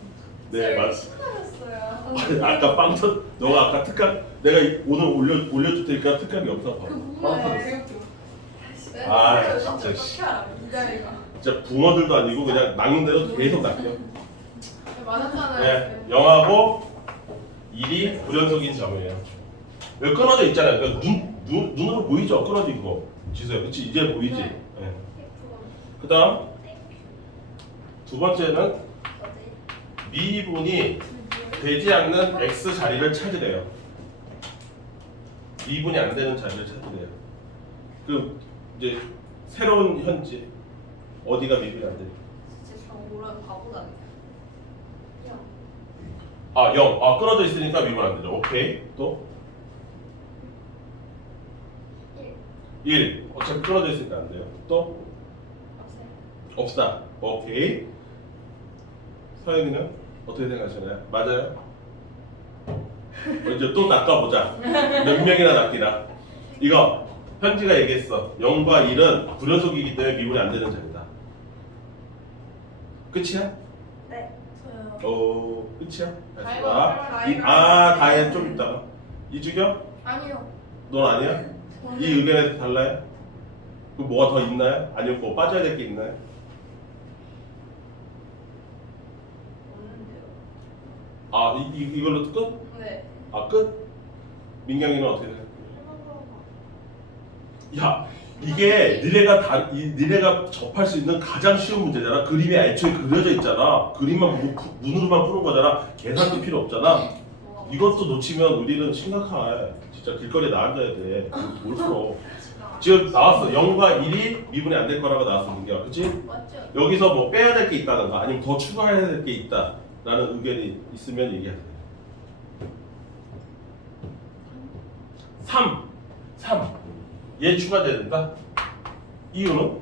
네 맞. 신나셨어요. 아까 빵 터. 너가 아까 특각 내가 오늘 올려줄 테니까 특각이 없어. 그 빵 부분을 터졌어. 네. 아, 진짜, 씨. 기다리가. 진짜 붕어들도 아니고 그냥 낚는 대로 계속 낚여. 맞았잖아요. 네 0하고 1이 불연속인 점이에요. 여기 끊어져 있잖아요. 그러니까 눈으로 보이죠? 끊어진 거. 지수야, 그렇지? 이제 보이지? 네. 네. 그다음 두 번째는 미분이 되지 않는 x 자리를 찾으래요. 미분이 안 되는 자리를 찾으래요. 그 이제 새로운 현재 어디가 미분이 안 돼? 진짜 저 오른 바보다. 아 0. 아 끊어져 있으니까 미분 안 되죠. 오케이. 또 1. 어차피 끊어져 있으니까 안 돼요. 또 없다. 오케이. 서현이는 어떻게 생각하시나요? 맞아요? 이제 또 낚아보자. 몇 명이나 낚이나. 이거 현지가 얘기했어. 0과 1은 불연속이기 때문에 미분이 안 되는 자리다. 끝이야? 네. 오, 끝이야? 다행이다. 다혜 좀 있다가. 이주경? 아니요. 넌 아니야? 이 의견에서 달라요? 그 뭐가 더 있나요? 아니면 뭐 빠져야 될 게 있나요? 없는데요. 아, 이걸로 끝? 네. 아, 끝? 민경이는 어떻게 생각해? 야, 이게 니네가 접할 수 있는 가장 쉬운 문제잖아. 그림이 애초에 그려져 있잖아. 그림만 눈으로만 푸는 거잖아. 계산도 필요 없잖아. 이것도 놓치면 우리는 심각해. 진짜 길거리에 나앉아야 돼. 뭘 풀어. 지금 나왔어. 0과 1이 미분이 안 될 거라고 나왔어. 민경아. 그치? 맞죠? 여기서 뭐 빼야 될 게 있다든가 아니면 더 추가해야 될 게 있다라는 의견이 있으면 얘기하세요. 3. 얘 추가돼야 된다? 이유는?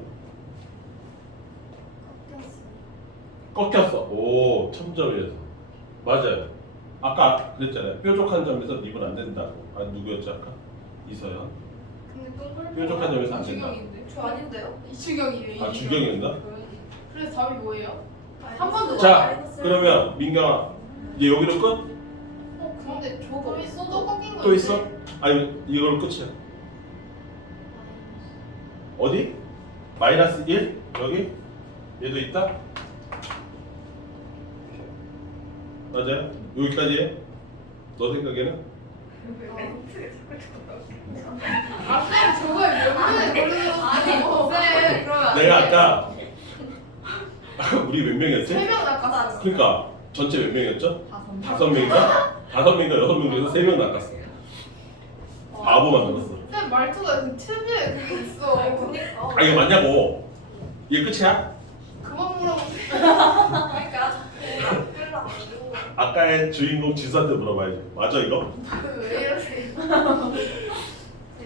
꺾였어. 오, 첨점에서. 맞아요. 아까 그랬잖아요. 뾰족한 점에서 미분 안 된다고. 아, 누구였지 아까? 이서연. 근데 동글 뾰족한 점에서 안 된다. 이주경인데? 저 아닌데요? 이주경이에요. 아, 주경이었나? 그래서 답이 뭐예요? 한 번도 자, 그러면 민경아, 이제 여기로 끝? 근데 저거 있어? 또 꺾인 거 또 있어? 아니, 이걸로 끝이야. 어디? 마이너스 1? 여기? 얘도 있다? 맞아요? 여기까지 해? 너 생각에는? 아, 저걸 몇 명에 걸려서 아니, 네, 그러면 안 내가 돼요. 아까 우리 몇 명이었지? 3명 낚았어. 그러니까 전체 몇 명이었죠? 다섯 명. 5명인가? 5명인가 6명 중에서 3명 낚았어. 바보 만들었어. 쌤 말투가 그 특유의 그게 있어. 아 이거 맞냐고. 이게 끝이야? 그만 물어보세요. 그러니까 끌라. 아까의 주인공 지수한테 물어봐야지. 맞아 이거? 왜 이러세요?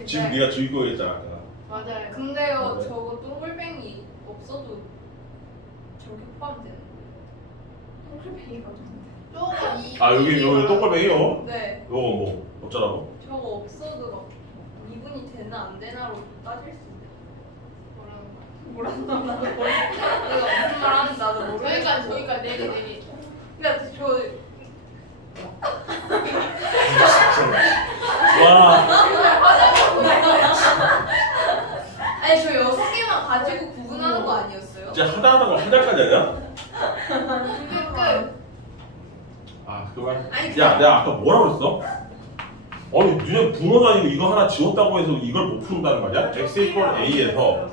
지금 네가 주인공이었잖아 아까. 맞아요. 근데요, 네. 저거 똥글뱅이 없어도 저렇게 뽑으면 되는 똥글뱅이가 거예요. 아 여기 똥꼴뱅이요? 네. 이거 뭐 어쩌라고? 저거 없어도 막 미분이 되나 안 되나로 따질 수 있는데. 뭐라는 거야? 내가 무슨 말 하는지 나도 모르겠어. 저기까지 내리. 그러니까 저 와. 아니 저 6개만 가지고 구분하는 거 아니었어요? 진짜 하다하다가 하나까지 아니야? 끝. 아 그만. 아니, 야 내가 아까 뭐라고 그랬어? 아니 니네 붕어도 아니고 이거 하나 지웠다고 해서 이걸 못 푼다는 말이야? x 이퀄 a에서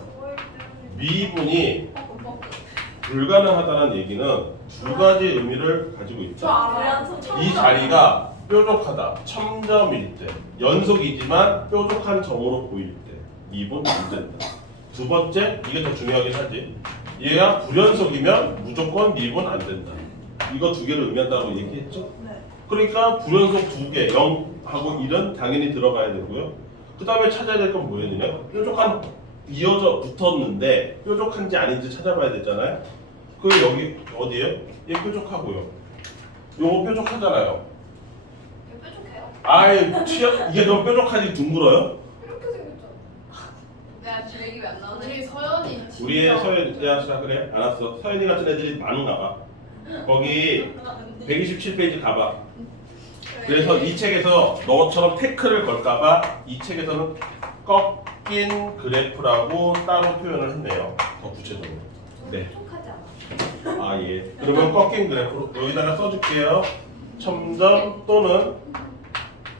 미분이 불가능하다는 얘기는 두 가지 의미를 가지고 저 있다. 알아요. 이 자리가 뾰족하다. 첨점일 때, 연속이지만 뾰족한 점으로 보일 때 미분 안 된다. 두 번째, 이게 더 중요하긴 하지. 얘가 불연속이면 무조건 미분 안 된다. 이거 두 개를 의미한다고 얘기했죠? 네. 그러니까 불연속 두 개, 0하고 1은 당연히 들어가야 되고요. 그 다음에 찾아야 될 건 뭐였느냐? 뾰족한 이어져 붙었는데 뾰족한지 아닌지 찾아봐야 되잖아요. 그 여기 어디에요? 얘 뾰족하고요. 요거 뾰족하잖아요. 뾰족해요? 아이 취업 이게 너무 뾰족하지 둥글어요? 이렇게 생겼잖아. 내가 지금 얘기 왜안 나오네? 우리 서연이 우리의 서현 야 그래 알았어. 서현이 같은 애들이 많은가 봐. 거기 127페이지 가봐. 그래서 이 책에서 너처럼 태클을 걸까봐 이 책에서는 꺾인 그래프라고 따로 표현을 했네요. 더 구체적으로. 네. 촉촉하지 않아. 아 예. 그러면 꺾인 그래프로 여기다가 써줄게요. 첨점 또는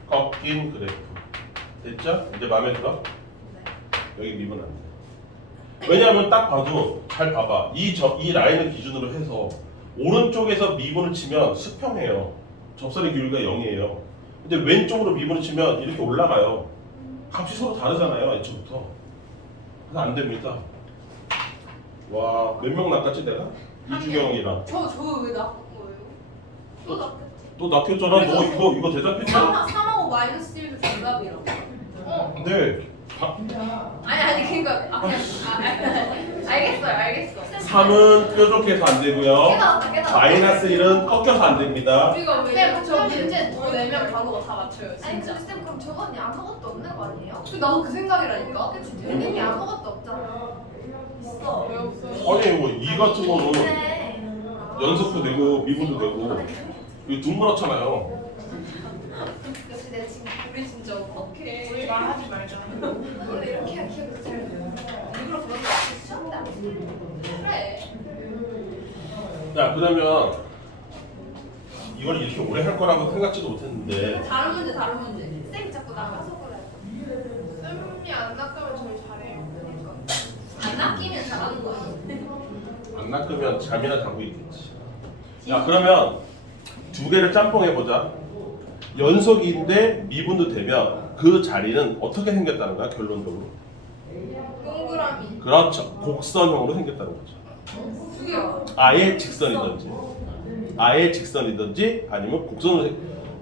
꺾인 그래프. 됐죠? 이제 마음에 들어? 여기 미분 안 돼. 왜냐하면 딱 봐도 잘 봐봐. 이 라인을 기준으로 해서 오른쪽에서 미분을 치면 수평해요. 접선의 기울기가 0이에요. 근데 왼쪽으로 미분을 치면 이렇게 올라가요. 값이 서로 다르잖아요. 애초부터. 그래서 안 됩니다. 와, 몇 명 낚았지 내가? 이주경이랑. 저왜 나쁜 거예요? 또 낚였지. 또 낚였잖아. 너 이거 대답했잖아. 3하고 마이너스 1도 정답이라고. 근데 아니 그러니까 그냥 알겠어요. 3은 뾰족해서 안 되고요. 깨달았다. 마이너스 1은 꺾여서 안 됩니다. 우리가 저 문제 더 내면 바로 다 맞춰요. 아니 진짜. 근데 쌤 그럼 저건 아무것도 없는 거 아니에요? 나도 그 생각이라니까. 그치 되는 게 아무것도 없잖아. 있어. 왜 없어? 아니 뭐 이 같은 거는 네. 연속도 되고 미분도 되고 이거 둥그렇잖아요. 역시 내 친구. 우리 진짜 어떡해. 우리 말하지 말자. 원래 이렇게 한 기억이 잘 일부러 그런 거 쉬었다. 그래. 자 그러면 이걸 이렇게 오래 할 거라고 생각지도 못했는데 다른 문제. 쌤이 자꾸 나가서 그래. 쌤이 안 낚으면 제일 잘해요. 그러니까. 안 낚이면 잘하는 거예요. 안 낚으면 잠이나 자고 있겠지. 자 그러면 두 개를 짬뽕해 보자. 연속인데 미분도 되면 그 자리는 어떻게 생겼다는 거야 결론적으로? 동그라미. 그렇죠. 곡선형으로 생겼다는 거죠. 두 개요. 아예 직선이든지 아니면 곡선으로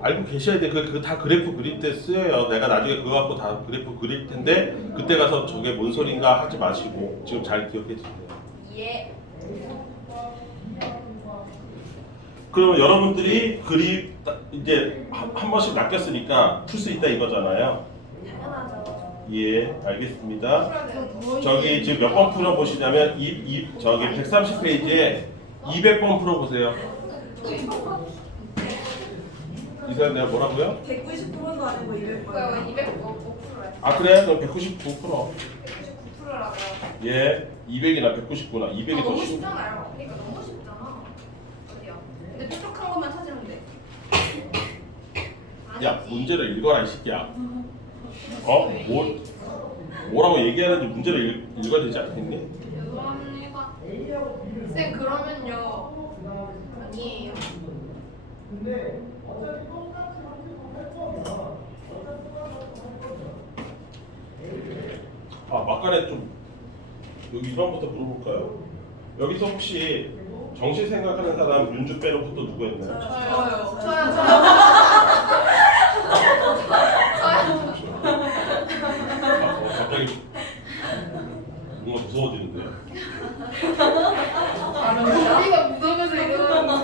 알고 계셔야 돼. 그 다 그래프 그릴 때 쓰여요. 내가 나중에 그거 갖고 다 그래프 그릴 텐데 그때 가서 저게 뭔 소린가 하지 마시고 지금 잘 기억해 주세요. 예. 그러면 여러분들이 그림 이제 한 번씩 낚였으니까 풀 수 있다 이거잖아요. 당연하죠. 예, 알겠습니다. 풀어야 돼요. 저기 지금 몇 번 풀어 보시냐면 저기 130페이지에 200번 풀어 보세요. 이사람 내가 뭐라고요? 190%도 아니고 200%. 그거요. 200%야. 아 그래? 그럼 199 풀어. 199%라고요. 예, 200이나 199나 200이 더 너무 쉬운. 쉽잖아요. 그러니까 너무 쉽잖아. 어디야? 근데 뾰족한 것만 찾으면 돼. 야 문제를 읽어라 이 새끼야. 뭐라고 얘기하는지 문제를 읽어야 되지 않겠니? 죄송합니다. 쌤 그러면요. 아니에요. 막간에 좀 여기 2번부터 물어볼까요? 여기서 혹시 정시 생각하는 사람 윤주 빼놓고 또 누구 있나요? 저요. 갑자기 뭔가 무서워지는데요. 우리가 무덤에서 이러는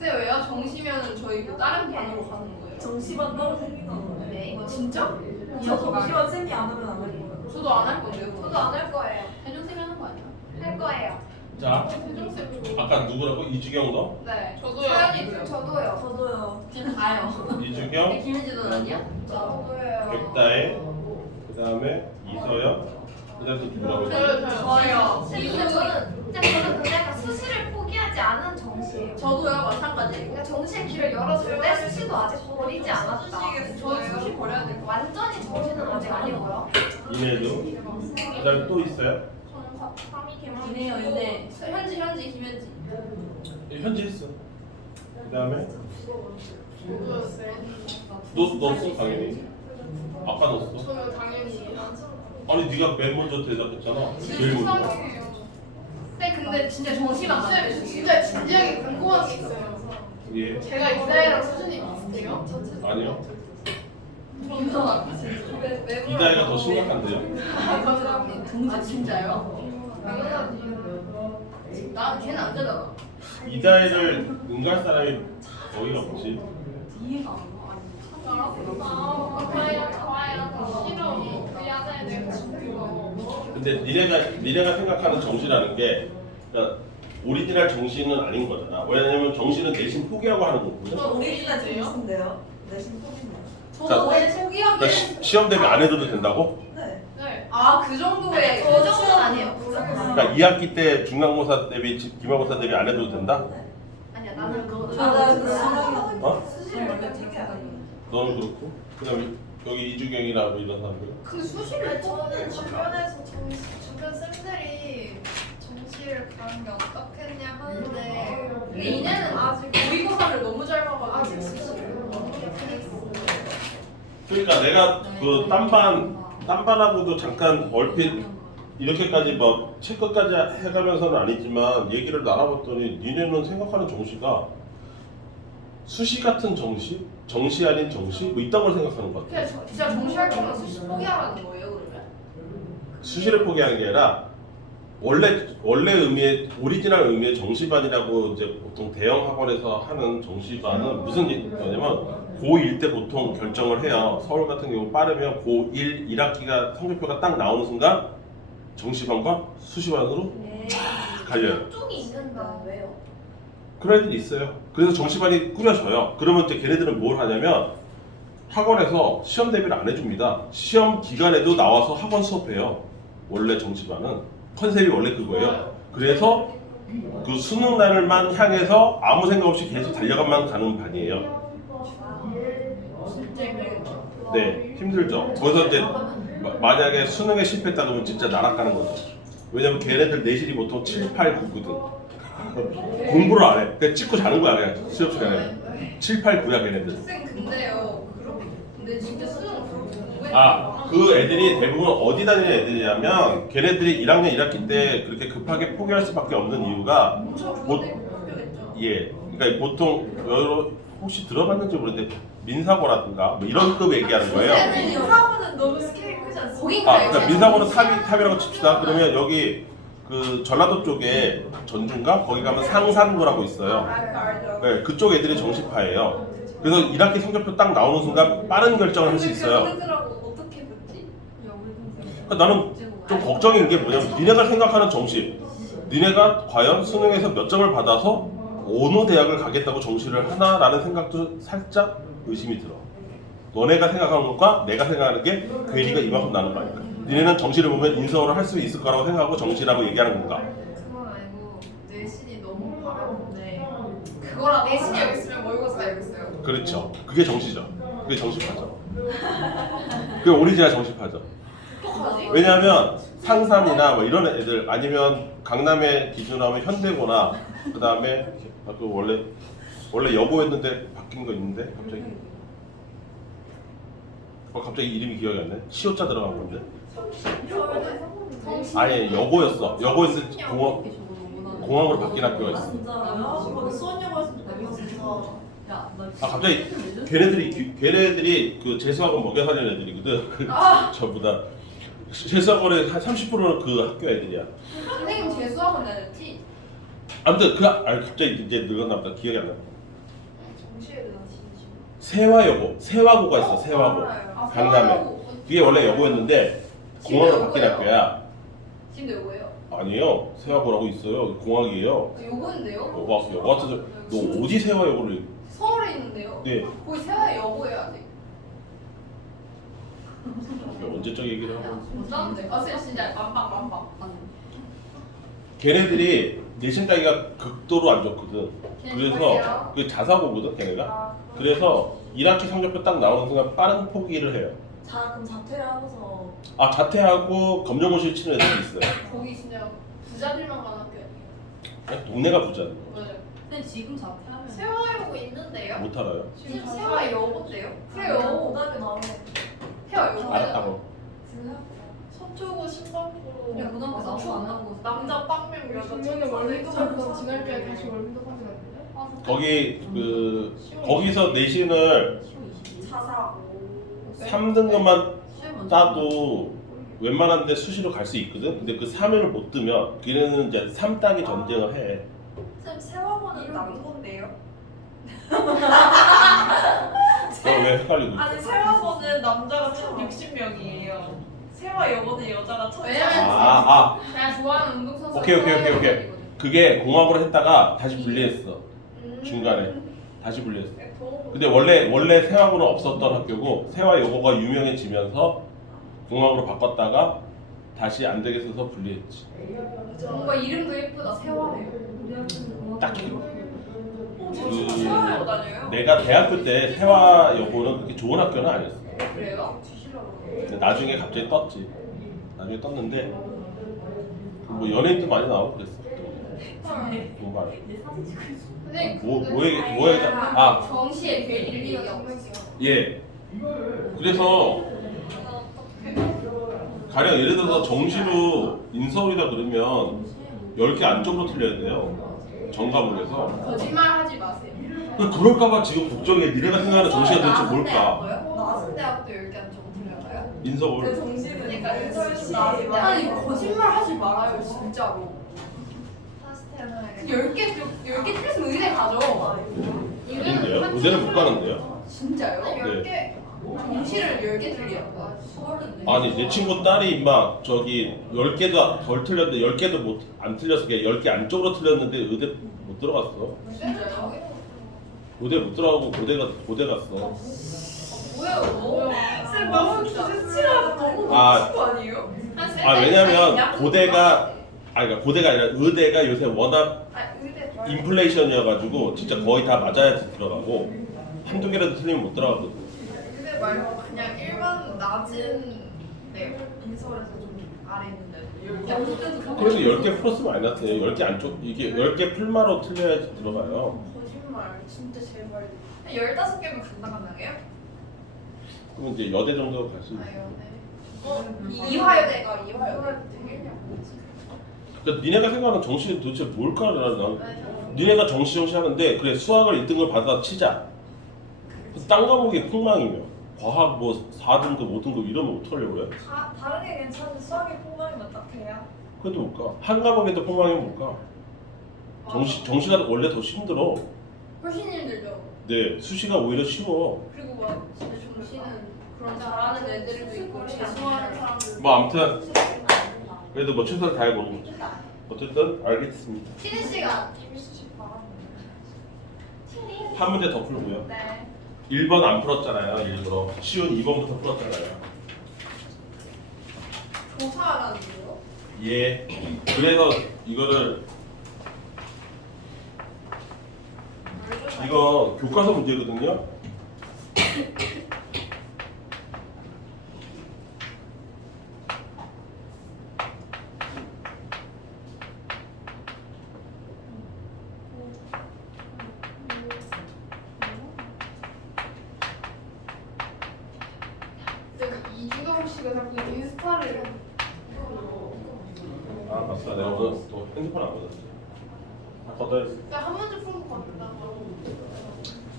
쌤 왜요? 정시면은 저희 뭐 다른 반으로 가는 거예요? 정시반 따로 생긴다는 거예요. 네. 진짜? 저 정시반 쌤이 안 하면 안 할 거예요. 저도 안 할 건데요. 저도 안 할 거예요. 해준쌤이 하는 거 아니야? 할 거예요. 자, 해준쌤 저. 아까 누구라고? 이주경 너? 네. 저도요. 서연이 저도요. 저도요. 그냥 가요. 이주경, 김혜지도 아니야? 저도요. 백다혜, 그 다음에 이서연, 그 다음에 또 누구라고? 저요. 근데 저는 근데 약간 수시를 포기하지 않은 정시예요. 저도요. 마찬가지. 그러니까 정시의 길을 열어줄 때 수시도 아직 버리지 않았다. 저 수시 버려야 될 거. 완전히 정시는 아직 아니고요. 이내도, 그 다음에 또 있어요? 저는 3위 개만. 이네요, 이네. 현지 김현지. 현지 했어. 그 다음에 저도였어요. 너 넣었어 당연히. 아까 넣었어. 저는 당연히. 아니 네가 맨 먼저 대답했잖아. 제일 먼저. 속상해요. 네 근데 진짜 정시만 쌤 진짜 진지하게 궁금한 게 있어요. 예. 제가 이사이랑 수준이 비슷해요? 아니요. 왜 이다혜가 더 심각한데요. 아 진짜요? 당연하지. 나 걔는 안 되잖아. 이다혜를 응할 사람이 거의 없지. 이해가 안 가. 좋아요. 싫어. 미안해 내가 지금. 근데 니네가 생각하는 정시라는 게 그러니까 오리지널 정시는 아닌 거잖아. 왜냐면 정시는 내신 포기하고 하는 거거든. 오리지널 정시인데요. 내신 포기네요. 자, 왜 포기하게? 그러니까 시험 대비 안 해도 된다고? 네. 네. 아그 정도의 그 정도는 아니에요. 그 정도는. 그러니까 2학기 때 중간고사 대비 기말고사 대비 안 해도 된다? 아니야 나는 그거. 저는 그 어? 수시를 원래 포기 안 해요. 너는 그렇고. 그다음에 여기 이주경이나 뭐 이런 사람들. 그 수시를 저는 주변에서 주변 쌤들이 정시를 가는 게 어떻겠냐 하는데 근데 이내는 아직 모의고사를 너무 잘 봐가지고 아직 수시를 그러니까 내가 그 딴반하고도 잠깐 얼핏 이렇게까지 뭐 체크까지 해가면서는 아니지만 얘기를 나눠봤더니 니네는 생각하는 정시가 수시 같은 정시? 정시 아닌 정시? 뭐 이딴 걸 생각하는 것 같아. 그냥 진짜 정시할 거면 수시 포기하라는 거예요 그러면? 수시를 포기하는 게 아니라 원래 의미의 오리지널 의미의 정시반이라고 이제 보통 대형 학원에서 하는 정시반은 무슨 거냐면 고1 때 보통 결정을 해요. 서울 같은 경우 빠르면 고1 1학기가 성적표가 딱 나오는 순간 정시반과 수시반으로 갈려요. 쪽이 있는다. 왜요? 그런 애들이 있어요. 그래서 정시반이 꾸려져요. 그러면 이제 걔네들은 뭘 하냐면 학원에서 시험 대비를 안 해줍니다. 시험 기간에도 나와서 학원 수업해요. 원래 정시반은 컨셉이 원래 그거예요. 그래서 그 수능 날만 향해서 아무 생각 없이 계속 달려가만 가는 반이에요. 진짜 힘들겠다. 네, 힘들죠. 거기서 이제 만약에 수능에 실패했다 그러면 진짜 나락가는 거죠. 왜냐면 걔네들 내신이 보통 7, 8, 9거든. 공부를 안 해. 그냥 찍고 자는 거야 그냥 시험 시간에. 7, 8, 9야 걔네들. 쌤 근데요 그렇게 근데 진짜 수능 그렇게 공부해 그 애들이 대부분 어디 다니는 애들이냐면 걔네들이 1학년 1학기 때 그렇게 급하게 포기할 수밖에 없는 이유가 엄청 뭐- 좋은데 공부겠죠. 예, 그러니까 보통 여러 혹시 들어봤는지 모르는데 민사고라든가 뭐 이런 급 얘기하는 거예요. 사고는 너무 스케일 크지 않습니까? 거긴가요? 그러니까 민사고는 탑이라고 칩시다. 그러면 여기 그 전라도 쪽에 전주인가 거기 가면 상산고라고 있어요. 알죠. 네, 그쪽 애들이 정시파예요. 그래서 1학기 성적표 딱 나오는 순간 빠른 결정을 할 수 있어요. 애들하고 어떻게 붙지? 그러니까 나는 좀 걱정인 게 뭐냐면 니네가 생각하는 정시, 니네가 과연 수능에서 몇 점을 받아서 어느 대학을 가겠다고 정시를 하나라는 생각도 살짝 의심이 들어. 너네가 생각하는 것과 내가 생각하는 게 괴리가 이만큼 나는 거 아닐까? 니네는 정시를 보면 인서울을 할 수 있을 거라고 생각하고 정시라고 얘기하는 건가? 그건 아니고 내신이 너무 바라는데 그거라 내신이 여기 있으면 모의고사가 여기 있어요. 그렇죠. 그게 정시죠. 그게 정시파죠. 그게 오리지널 정시파죠. 어떡하지? 왜냐하면 상산이나 뭐 이런 애들 아니면 강남의 기준으로 하면 현대고나 그 다음에 또 원래 원래 여고였는데 바뀐 거 있는데 갑자기 갑자기 이름이 기억이 안 나. 시옷자 들어간 건데. 아니 여고였어. 여고였는데 공학으로 바뀐 학교가 있어. 진짜요? 수원여고였으면 좋겠어. 야, 나 아 갑자기 걔네들이 그 재수학원 먹여 살리는 애들이거든. 그 전부 다 재수학원의 한 30%는 그 학교 애들이야. 선생님 재수학원 다녔지? 아무튼 갑자기 이제 늙었나 보다. 기억이 안 나. 정시에 대한 진심. 세화고가 있어. 세화고. 아, 강남에. 세월하고. 그게 원래 여고였는데 공학으로 바뀐 여고예요. 학교야. 지금도 여고예요. 아니에요. 세화고라고 있어요. 공학이에요. 여고인데요? 여고 같은 너 어디 세화여고를? 서울에 있는데요? 네. 거기 세화 여고예요 아직. 언제적 얘기를 하고. 못 사는데. 아 진짜 만박. 걔네들이 내신 따기가 극도로 안 좋거든. 그래서 뭐예요? 그 자사고거든 걔네가. 아, 그래서 1학기 성적표 딱 나오는 순간 빠른 포기를 해요. 자 그럼 자퇴를 하고서 아 자퇴하고 검정고시 치는 애들이 있어요. 거기 진짜 부자들만 가는 학교 아니에요? 그냥 동네가 부자. 맞아요. 근데 지금 자퇴하면 세화여고 있는데요? 못 알아요. 지금 세화여고인데요? 그래요. 고등학교 나오면 세화 여고. 알았다고. 서초구 신방구로 그냥 고등학교 나오고 안 나오고 남자 빵명 여자 작년에 월미도 가서 지날 때 네. 다시 월미도 가지 않나요? 거기 거기서 내신을 자사고 3등급만 시험 따도 웬만한 데 수시로 갈 수 있거든. 근데 그 3위를 못 뜨면 걔네는 이제 3 따기 전쟁을 해. 쌤 세화고는 남고인데요? 넌왜 헷갈리고 있어? 아니 세화고는 남자가 1,060명이에요. 세화여고는 여자가 1,000. 왜냐면 제가 좋아하는 운동선수. 오케이. 그게 공학으로 했다가 다시 분리했어. 중간에 다시 분리했어. 근데 원래 세화고는 없었던 학교고 세화여고가 유명해지면서 공학으로 바꿨다가 다시 안 되겠어서 분리했지. 뭔가 이름도 예쁘다. 세화래요. 딱히 저 세화여고 다녀요? 내가 대학교 때 세화여고는 그렇게 좋은 학교는 아니었어. 그래요? 근데 나중에 갑자기 떴지. 나중에 떴는데 뭐 연예인도 많이 나오고 그랬어. 뭐 말해? 선생님 뭐에 정시에 별 일리가 없으세요. 예. 그래서 가령 예를 들어서 정시로 인서울이다 그러면 10개 안쪽으로 틀려야 돼요. 정과목에서. 거짓말 하지 마세요. 그럴까봐 지금 걱정해. 니네가 생각하는 정시가 도대체 뭘까? 나스대학도 10개 안 적어 틀려요? 인서울. 정시는 그러니까 인설시 아니 거짓말 하지 말아요 진짜로. 사스테는 10개 틀렸으면 의대 가죠. 아닌데요? 의대는 못 가는데요? 진짜요? 10개 정시를 10개 틀려. 아니 내 친구 딸이 임마 저기 10개도 덜 틀렸는데 10개도 안 틀려서 그냥 10개 안쪽으로 틀렸는데 의대 못 들어갔어. 진짜요? 의대 못 들어가고 고대 갔어. 뭐예요? 쌤 너무 기스치라서 너무 아. 미친 거 아니에요? 왜냐면 그러니까 고대가 아니라 의대가 요새 워낙 아 의대 인플레이션이어가지고 진짜 거의 다 맞아야지 들어가고 한두 개라도 틀리면 못 들어가거든. 의대 말고 그냥 일반 낮은 인서울에서 좀 아래 있는데 그래서 10개 플러스 마이너스예요. 10개 안쪽 이게 10개 풀마로 틀려야지 들어가요. 거짓말 진짜 제발 15개면 간당간당해요? 그러면 이제 여대 정도 갈 수 있어. 이화여대가 이화여대. 그러니까 니네가 생각하는 정시는 도대체 뭘까? 난 니네가 정시 하는데 그래 수학을 1등을 받아 치자. 딴 과목이 폭망이면 과학 뭐 4등급 5등급 이러면 어떡하려고 그래? 다른 게 괜찮은데 수학이 폭망이면 딱 돼야? 그래도 못 가. 한 과목에도 폭망이면 못 가. 정시가 원래 더 힘들어. 훨씬 힘들죠. 네, 수시가 오히려 쉬워. 그리고 막 진짜 정시는 그런 잘하는 애들도 있고 재수하는 사람들. 뭐 아무튼 그래도 뭐 최선을 다해보는 거죠. 어쨌든 알겠습니다. 쉬는 시간. 한 문제 더 풀고요. 네. 1번 안 풀었잖아요. 일부러 쉬운 2번부터 풀었잖아요. 조사하라는 거요? 예. 그래서 이거를 이거 교과서 문제거든요. 씨가 자꾸 인스타를 아 맞다. 내가 오늘 또 핸드폰 안 받았어. 다 걷어야지. 한 문제 풀고 봤다.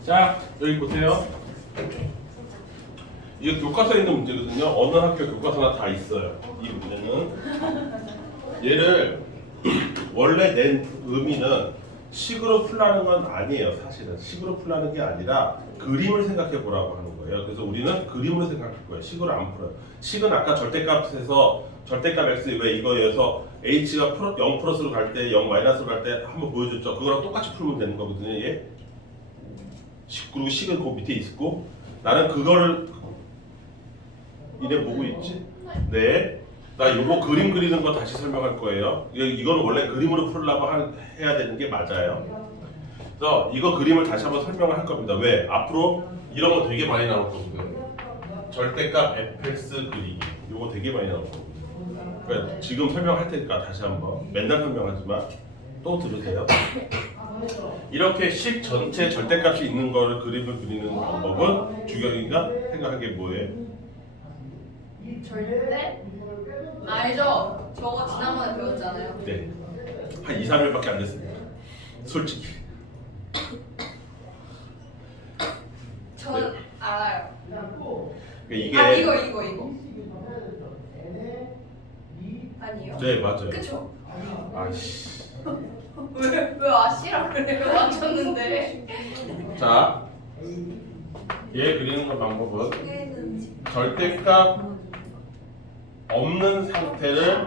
자 여기 보세요. 이거 교과서에 있는 문제거든요. 어느 학교 교과서나 다 있어요. 이 문제는 얘를 원래 낸 의미는 식으로 풀라는 건 아니에요. 사실은 식으로 풀라는 게 아니라 그림을 생각해 보라고 하는 거예요. 그래서 우리는 그림을 생각할 거예요. 식으로 안 풀어요. 식은 아까 절대값에서 절대값 x 왜 이거여서 h가 0 플러스로 갈 때 0 마이너스로 갈 때 한번 보여줬죠. 그거랑 똑같이 풀면 되는 거거든요. 얘. 그리고 식은 그 밑에 있고 나는 그거를 이래 보고 있지? 네. 나 이거 그림 그리는 거 다시 설명할 거예요. 이거는 원래 그림으로 풀려고 해야 되는 게 맞아요. 그래서 이거 그림을 다시 한번 설명을 할 겁니다. 왜? 앞으로 이런 거 되게 많이 나올 거거든요. 절대값 fx 그리기. 이거 되게 많이 나올 거거든요. 그러니까 지금 설명할 테니까 다시 한번 맨날 설명하지만 또 들으세요. 이렇게 식 전체 절대값이 있는 거를 그림을 그리는 방법은 주경이가 생각한 게 뭐예요? 절대? 알죠? 저거 지난번에 배웠잖아요. 네. 한 2, 3일밖에 안 됐습니다. 솔직히. 저는 네. 알아요. 이게 아 이거. 아니요? 네, 맞아요. 그쵸? 아이씨. 왜 아씨라 그래요? 맞췄는데. 자, 얘 그리는 거 방법은 절대값 없는 상태를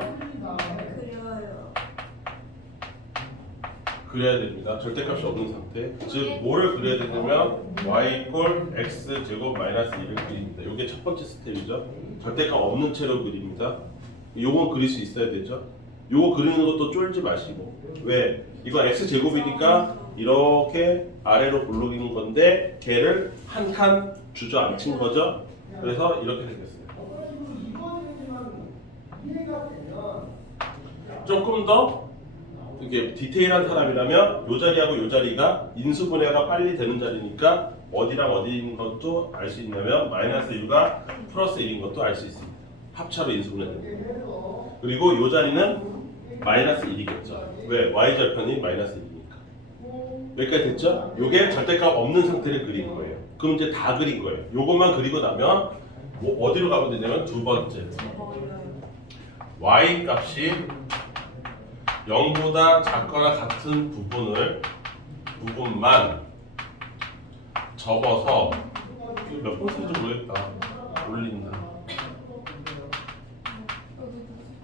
그려야 됩니다. 절대값이 없는 상태. 즉 뭐를 그려야 되냐면 y 이꼴 x 제곱 마이너스 1을 그립니다. 이게 첫 번째 스텝이죠. 절대값 없는 채로 그립니다. 요건 그릴 수 있어야 되죠. 요거 그리는 것도 쫄지 마시고. 왜? 이거 x 제곱이니까 이렇게 아래로 굴러기는 건데 걔를 한 칸 주저앉힌 거죠. 그래서 이렇게 생겼어요. 조금 더 이게 디테일한 사람이라면 요 자리하고 요 자리가 인수분해가 빨리 되는 자리니까 어디랑 어디인 것도 알 수 있냐면 마이너스 1과 플러스 1인 것도 알 수 있습니다. 합차로 인수분해되는 거. 그리고 요 자리는 마이너스 1이겠죠. 왜? y절편이 마이너스 1이니까. 여기까지 됐죠? 요게 절대값 없는 상태를 그린 거예요. 그럼 이제 다 그린 거예요. 요것만 그리고 나면 뭐 어디로 가면 되냐면 두 번째 y 값이 0보다 작거나 같은 부분만 접어서 몇 번 쓰는지 모르겠다. 올린다.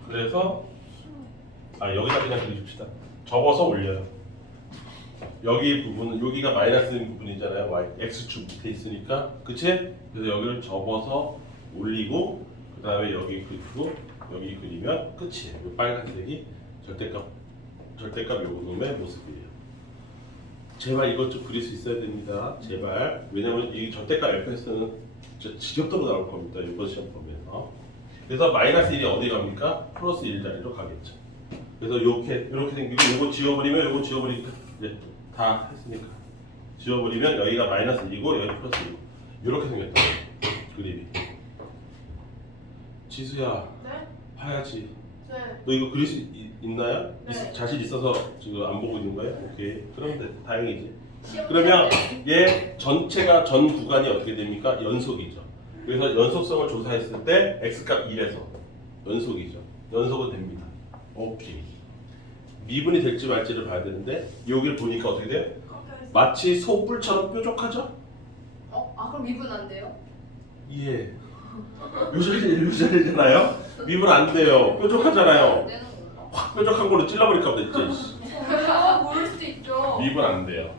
그래서 여기다 그냥 그립시다. 접어서 올려요. 여기 부분은 여기가 마이너스인 부분이잖아요. y x축 밑에 있으니까, 그치? 그래서 여기를 접어서 올리고 그 다음에 여기 그리고 여기 그리면 끝이에요. 이 빨간색이 절대값 요놈의 모습이에요. 제발 이것 좀 그릴 수 있어야 됩니다. 제발. 왜냐면 이 절대값 fx는 진짜 지겹도록 나올 겁니다. 이번 시험 보면서. 그래서 마이너스 1이 어디 갑니까? 플러스 1 자리로 가겠죠. 그래서 이렇게 생기고 요거 지워버리면 요거 지워버리니까 이제 다 했으니까 지워버리면 여기가 마이너스 1이고 여기 플러스 1이고 이렇게 생겼다. 그림이. 지수야. 네? 봐야지. 네. 너 이거 그릴 수 있나요? 네. 자신 있어서 지금 안 보고 있는 거예요? 오케이. 그럼 다행이지. 그러면 얘 전체가 전 구간이 어떻게 됩니까? 연속이죠. 그래서 연속성을 조사했을 때 x값 1에서 연속이죠. 연속은 됩니다. 오케이. 미분이 될지 말지를 봐야 되는데 여기를 보니까 어떻게 돼요? 마치 소뿔처럼 뾰족하죠? 그럼 미분 안 돼요? 예. 요 자리잖아요? 미분 안 돼요. 뾰족하잖아요. 되는 건가? 확 뾰족한 걸로 찔러버릴까 보다 이제. 모를 수도 있죠. 미분 안 돼요.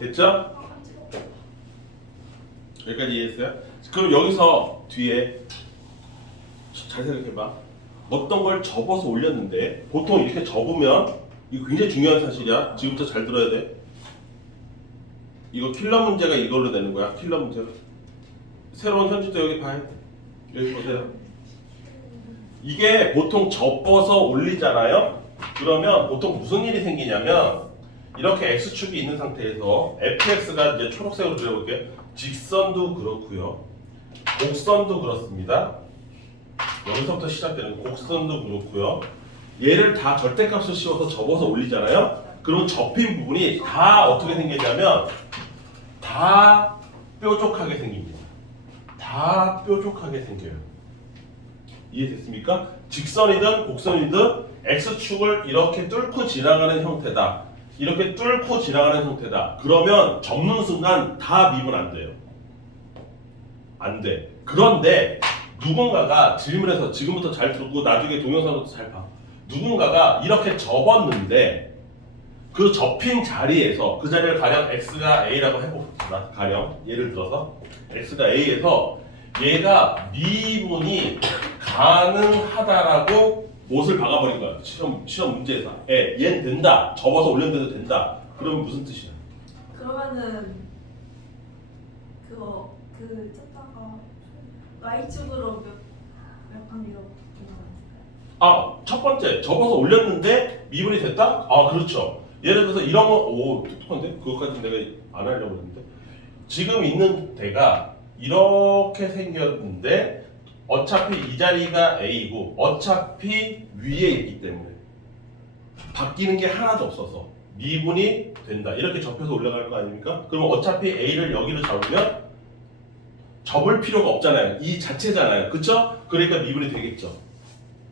됐죠? 여기까지 이해했어요? 그럼 여기서 뒤에 잘 생각해봐. 어떤 걸 접어서 올렸는데 보통 이렇게 접으면 이거 굉장히 중요한 사실이야. 지금부터 잘 들어야 돼. 이거 킬러 문제가 이걸로 되는 거야. 킬러 문제가. 새로운 현지도 여기 봐요. 여기 보세요. 이게 보통 접어서 올리잖아요. 그러면 보통 무슨 일이 생기냐면 이렇게 x축이 있는 상태에서 fx가 이제 초록색으로 그려볼게요. 직선도 그렇고요. 곡선도 그렇습니다. 여기서부터 시작되는 곡선도 그렇고요. 얘를 다 절대값을 씌워서 접어서 올리잖아요. 그러면 접힌 부분이 다 어떻게 생기냐면 다 뾰족하게 생깁니다. 다 뾰족하게 생겨요. 이해됐습니까? 직선이든 곡선이든 X축을 이렇게 뚫고 지나가는 형태다. 이렇게 뚫고 지나가는 형태다. 그러면 접는 순간 다 미분 안 돼요. 안 돼. 그런데 누군가가 질문해서 지금부터 잘 듣고 나중에 동영상도 잘 봐. 누군가가 이렇게 접었는데 그 접힌 자리에서 그 자리를 가령 x가 a라고 해봅시다. 가령 예를 들어서 x가 a에서 얘가 미분이 가능하다라고 못을 박아버린 거야. 시험 문제에서. 얘는 된다. 접어서 올렸는데도 된다. 그러면 무슨 뜻이야? 그러면은 그거 그 쳤다가 Y축으로 몇번 밀어보는 거 첫 번째 접어서 올렸는데 미분이 됐다? 그렇죠. 예를 들어서 이런 거, 똑똑한데? 그것까지 내가 안 하려고 했는데 지금 있는 데가 이렇게 생겼는데 어차피 이 자리가 A이고 어차피 위에 있기 때문에 바뀌는 게 하나도 없어서 미분이 된다. 이렇게 접혀서 올라갈 거 아닙니까? 그러면 어차피 A를 여기로 잡으면 접을 필요가 없잖아요. 이 자체잖아요. 그쵸? 그러니까 미분이 되겠죠.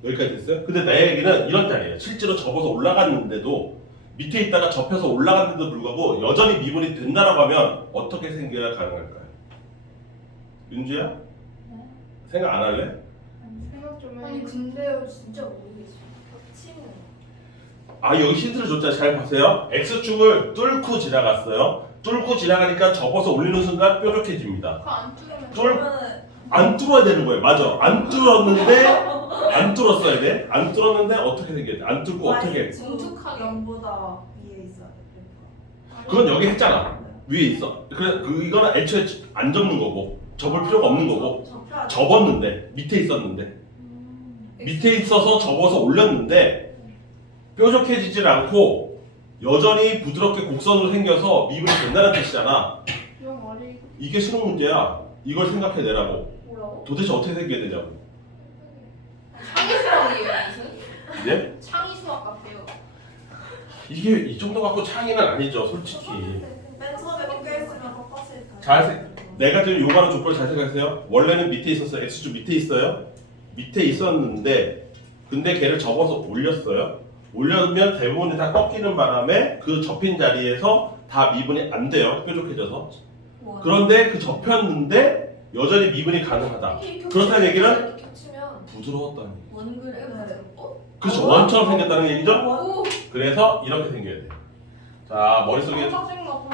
여기까지 됐어요? 근데 내 얘기는 이런 자리예요. 실제로 접어서 올라갔는데도 밑에 있다가 접혀서 올라갔는데도 불구하고 여전히 미분이 된다라고 하면 어떻게 생겨야 가능할까요? 윤주야? 네. 생각 안 할래? 생각 좀 해. 아니 근데요 진짜 모르겠어. 치는 여기 힌트를 줬잖아요. 잘 보세요. X축을 뚫고 지나갔어요. 뚫고 지나가니까 접어서 올리는 순간 뾰족해집니다. 그거 안 뚫으면 그러면은 안 뚫어야 되는 거예요. 맞아. 안 뚫었는데 안 뚫었어야 돼. 안 뚫었는데 어떻게 생겨야 돼? 안 뚫고 어떻게? 뭉툭하게. 0보다 위에 있어야 돼. 그건 여기 했잖아. 위에 있어. 이거는 애초에 안 접는 거고 접을 필요가 없는 거고 접혀야 돼. 접었는데 밑에 있었는데 밑에 있어서 접어서 올렸는데 뾰족해지질 않고 여전히 부드럽게 곡선으로 생겨서 미분이 된다는 뜻이잖아. 영 어리. 이게 수능 문제야. 이걸 생각해내라고. 뭐라고? 도대체 어떻게 생겨야 되냐고. 창의 수학이에요 무슨? 예? 창의 수학 같아요. 이게 이 정도 갖고 창의는 아니죠, 솔직히. 맨 처음에 꺾여있으면 꺾었을 내가 지금 요구하는 족보를 잘 생각하세요. 원래는 밑에 있었어요. X축 밑에 있어요. 밑에 있었는데 근데 걔를 접어서 올렸어요. 올려면 대부분이 다 꺾이는 바람에 그 접힌 자리에서 다 미분이 안 돼요. 뾰족해져서. 그런데 그 접혔는데 여전히 미분이 가능하다. 그렇다는 얘기는 겹치면 부드러웠다는 얘기. 원근을 그렇죠. 원처럼 생겼다는 얘기죠. 오. 그래서 이렇게 생겨야 돼요. 자, 머릿속에 사진 거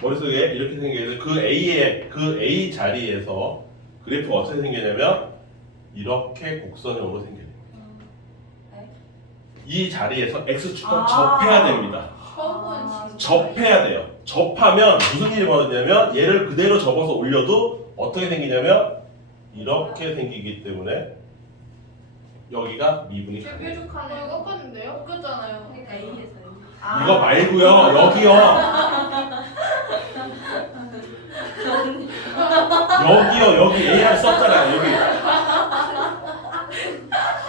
보여. 이렇게 생겨야 돼요. 그 A 자리에서 그래프가 어떻게 생기냐면 이렇게 곡선형으로 생겨요. 이 자리에서 X축과 접해야 됩니다. 처음 보는 친구. 접해야 돼요. 접하면 무슨 일이 벌어지냐면 얘를 그대로 접어서 올려도 어떻게 생기냐면 이렇게 생기기 때문에 여기가 미분이 제 가능해요. 뾰족하네요. 꺾었는데요? 꺾였잖아요. 그러니까 A에서 이거 말고요. 여기요. 여기요. 여기 AR 썼잖아요.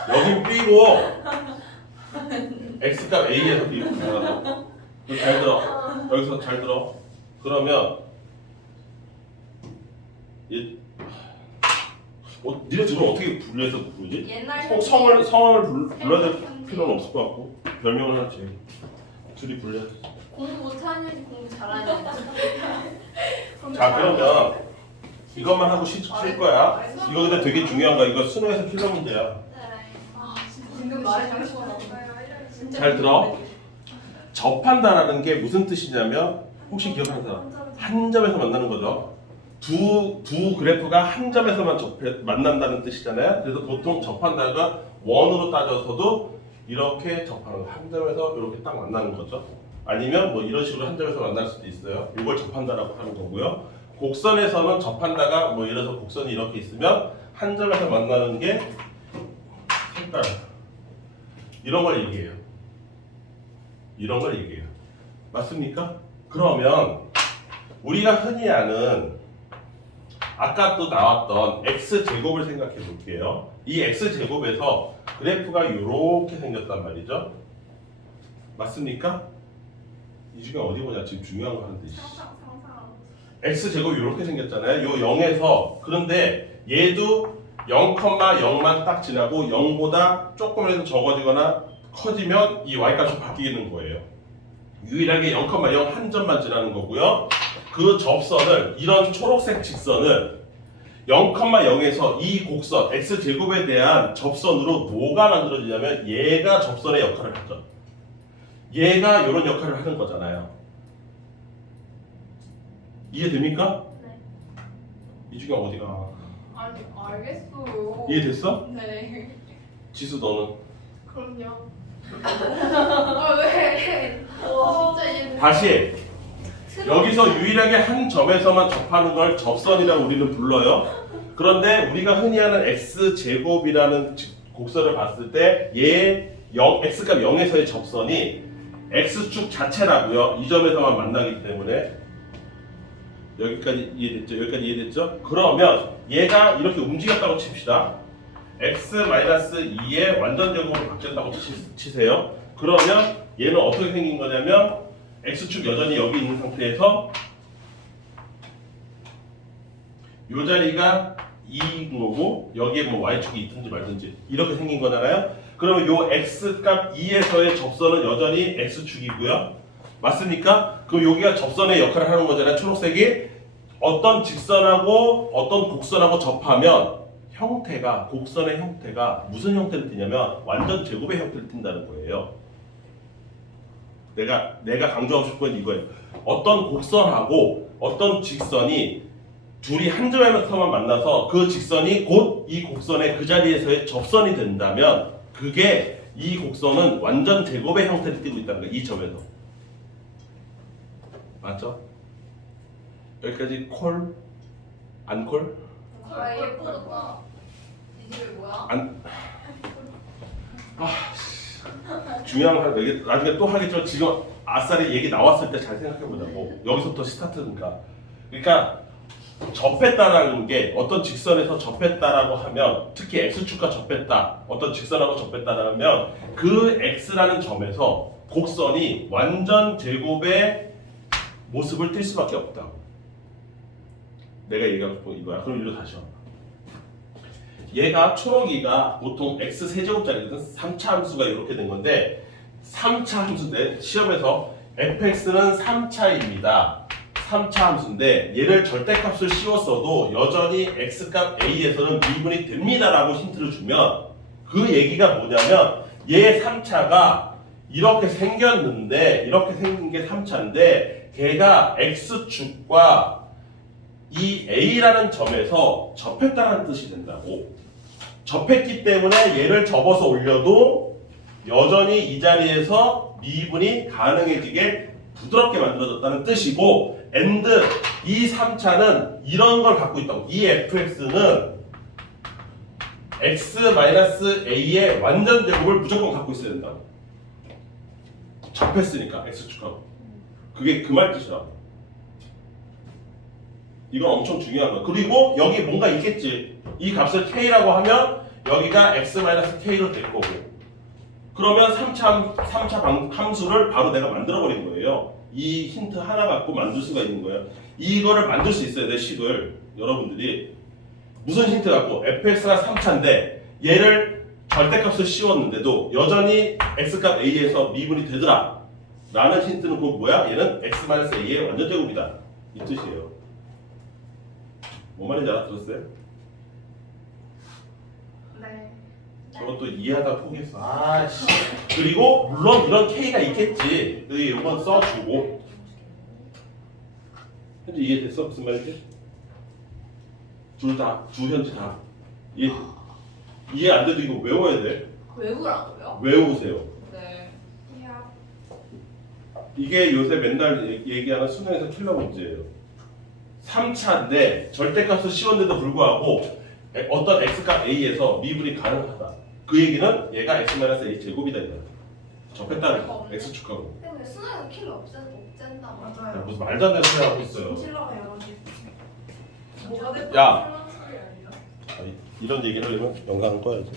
여기 B고 X값 A에서 B로 가요. 잘 들어. 여기서 잘 들어. 그러면 니네 지금 어떻게 분류해서 부르지? 옛날 성을 불러야 될 필요는 없을 것 같고 별명을 하나 지어. 둘이 불려. 공부 못하는지 공부 잘하는지. 자 그러면 이것만 하고 쉴 거야. 이거 근데 되게 중요한 거야. 이거 수능에서 필요 문제야. 지금 말을 잘했어. 잘 들어. 접한다라는 게 무슨 뜻이냐면 혹시 기억하는 사람? 한 점에서 만나는 거죠. 두 그래프가 한 점에서만 만난다는 뜻이잖아요. 그래서 보통 접한다가 원으로 따져서도 이렇게 접하는 거. 한 점에서 이렇게 딱 만나는 거죠. 아니면 뭐 이런 식으로 한 점에서 만날 수도 있어요. 이걸 접한다라고 하는 거고요. 곡선에서는 접한다가 뭐 예를 들어서 곡선이 이렇게 있으면 한 점에서 만나는 게 색깔 이런 걸 얘기해요. 이런 걸 얘기해요. 맞습니까? 그러면 우리가 흔히 아는 아까 또 나왔던 x제곱을 생각해 볼게요. 이 x제곱에서 그래프가 이렇게 생겼단 말이죠. 맞습니까? 이 중에 어디 보자. 지금 중요한 거 하는데. 상상. x제곱이 이렇게 생겼잖아요. 요 0에서 그런데 얘도 0,0만 딱 지나고 0보다 조금이라도 적어지거나 커지면 이 y값이 바뀌는 거예요. 유일하게 0,0 한 점만 지나는 거고요. 그 접선을 이런 초록색 직선을 0,0에서 이 곡선 x제곱에 대한 접선으로 뭐가 만들어지냐면 얘가 접선의 역할을 하죠. 얘가 이런 역할을 하는 거잖아요. 이해됩니까? 네. 이 중에 어디가? 아니 알겠어요. 이해됐어? 네. 지수 너는? 그럼요. 아 왜? 진짜 얘 다시 여기서 유일하게 한 점에서만 접하는 걸 접선이라고 우리는 불러요. 그런데 우리가 흔히 하는 x제곱이라는 곡선을 봤을 때 얘 x값 0에서의 접선이 x축 자체라고요. 이 점에서만 만나기 때문에 여기까지 이해됐죠? 여기까지 이해됐죠? 그러면 얘가 이렇게 움직였다고 칩시다. x-2의 완전 제곱으로 바뀌었다고 치세요. 그러면 얘는 어떻게 생긴 거냐면 x축 여전히 여기 있는 상태에서 이 자리가 2인 거고 여기에 뭐 y축이 있든지 말든지 이렇게 생긴 거잖아요. 그러면 요 x값 2에서의 접선은 여전히 x축이고요. 맞습니까? 그럼 여기가 접선의 역할을 하는 거잖아요. 초록색이 어떤 직선하고 어떤 곡선하고 접하면 형태가 곡선의 형태가 무슨 형태를 띠냐면 완전 제곱의 형태를 띈다는 거예요. 내가 강조하고 싶은 건 이거예요. 어떤 곡선하고 어떤 직선이 둘이 한 점에서만 만나서 그 직선이 곧 이 곡선의 그 자리에서의 접선이 된다면 그게 이 곡선은 완전 제곱의 형태를 띠고 있다는 거예요. 이 점에서. 맞죠? 여기까지 콜? 안 콜? 아 예쁘다. 이 집에 뭐야? 안. 중요한 거 하나 나중에 또 하겠지만 지금 아싸리 얘기 나왔을 때 잘 생각해 보자고. 여기서부터 스타트니까. 그러니까 접했다라는 게 어떤 직선에서 접했다라고 하면 특히 x축과 접했다. 어떤 직선하고 접했다라면 그 x라는 점에서 곡선이 완전 제곱의 모습을 띌 수밖에 없다고. 내가 얘기하고 싶은 이거야. 그럼 이리로 다시 와. 얘가 초록이가 보통 x 세제곱짜리거든. 3차 함수가 이렇게 된 건데 3차 함수인데 시험에서 fx는 3차입니다. 3차 함수인데 얘를 절대값을 씌웠어도 여전히 x값 a에서는 미분이 됩니다라고 힌트를 주면 그 얘기가 뭐냐면 얘 3차가 이렇게 생겼는데 이렇게 생긴 게 3차인데 걔가 x축과 이 a라는 점에서 접했다는 뜻이 된다고. 접했기 때문에 얘를 접어서 올려도 여전히 이 자리에서 미분이 가능해지게 부드럽게 만들어졌다는 뜻이고 and 이 3차는 이런 걸 갖고 있다고. 이 fx는 x-a의 완전 제곱을 무조건 갖고 있어야 된다고. 접했으니까 x축하고. 그게 그 말 뜻이야. 이건 엄청 중요한 거야. 그리고 여기 뭔가 있겠지. 이 값을 k라고 하면 여기가 x-k로 될 거고. 그러면 3차 함수를 바로 내가 만들어버린 거예요. 이 힌트 하나 갖고 만들 수가 있는 거예요. 이거를 만들 수 있어야 돼, 식을. 여러분들이. 무슨 힌트 갖고? fx가 3차인데 얘를 절대값을 씌웠는데도 여전히 x값 a에서 미분이 되더라. 라는 힌트는 그 뭐야? 얘는 x-a의 완전 제곱이다. 이 뜻이에요. 뭔 말인지 알아들었어요? 네. 저것도 이해하다 포기했어. 아씨. 그리고 물론 이런 K가 있겠지. 이건 써주고. 현재 이해됐어? 무슨 말인지? 둘 다, 두 현지 다. 이해 안 돼도 이거 외워야 돼. 외우라고요? 외우세요. 네. 이게 요새 맨날 얘기하는 수능에서 킬러 문제예요. 3차인데 절대값을 씌웠는데도 불구하고 어떤 x값 a에서 미분이 가능하다. 그 얘기는 얘가 x-a 제곱이다 이거야. 접했다는 거. x축하고. 근데 수능에서 킬러 없앤다. 맞아요. 무슨 말도 안 되는 소리 하고 있어요. 진실러가 여러 개. 뭐가 됐든 야. 편한 소리 아니야? 이런 얘기를 하려면 영상 꺼야지.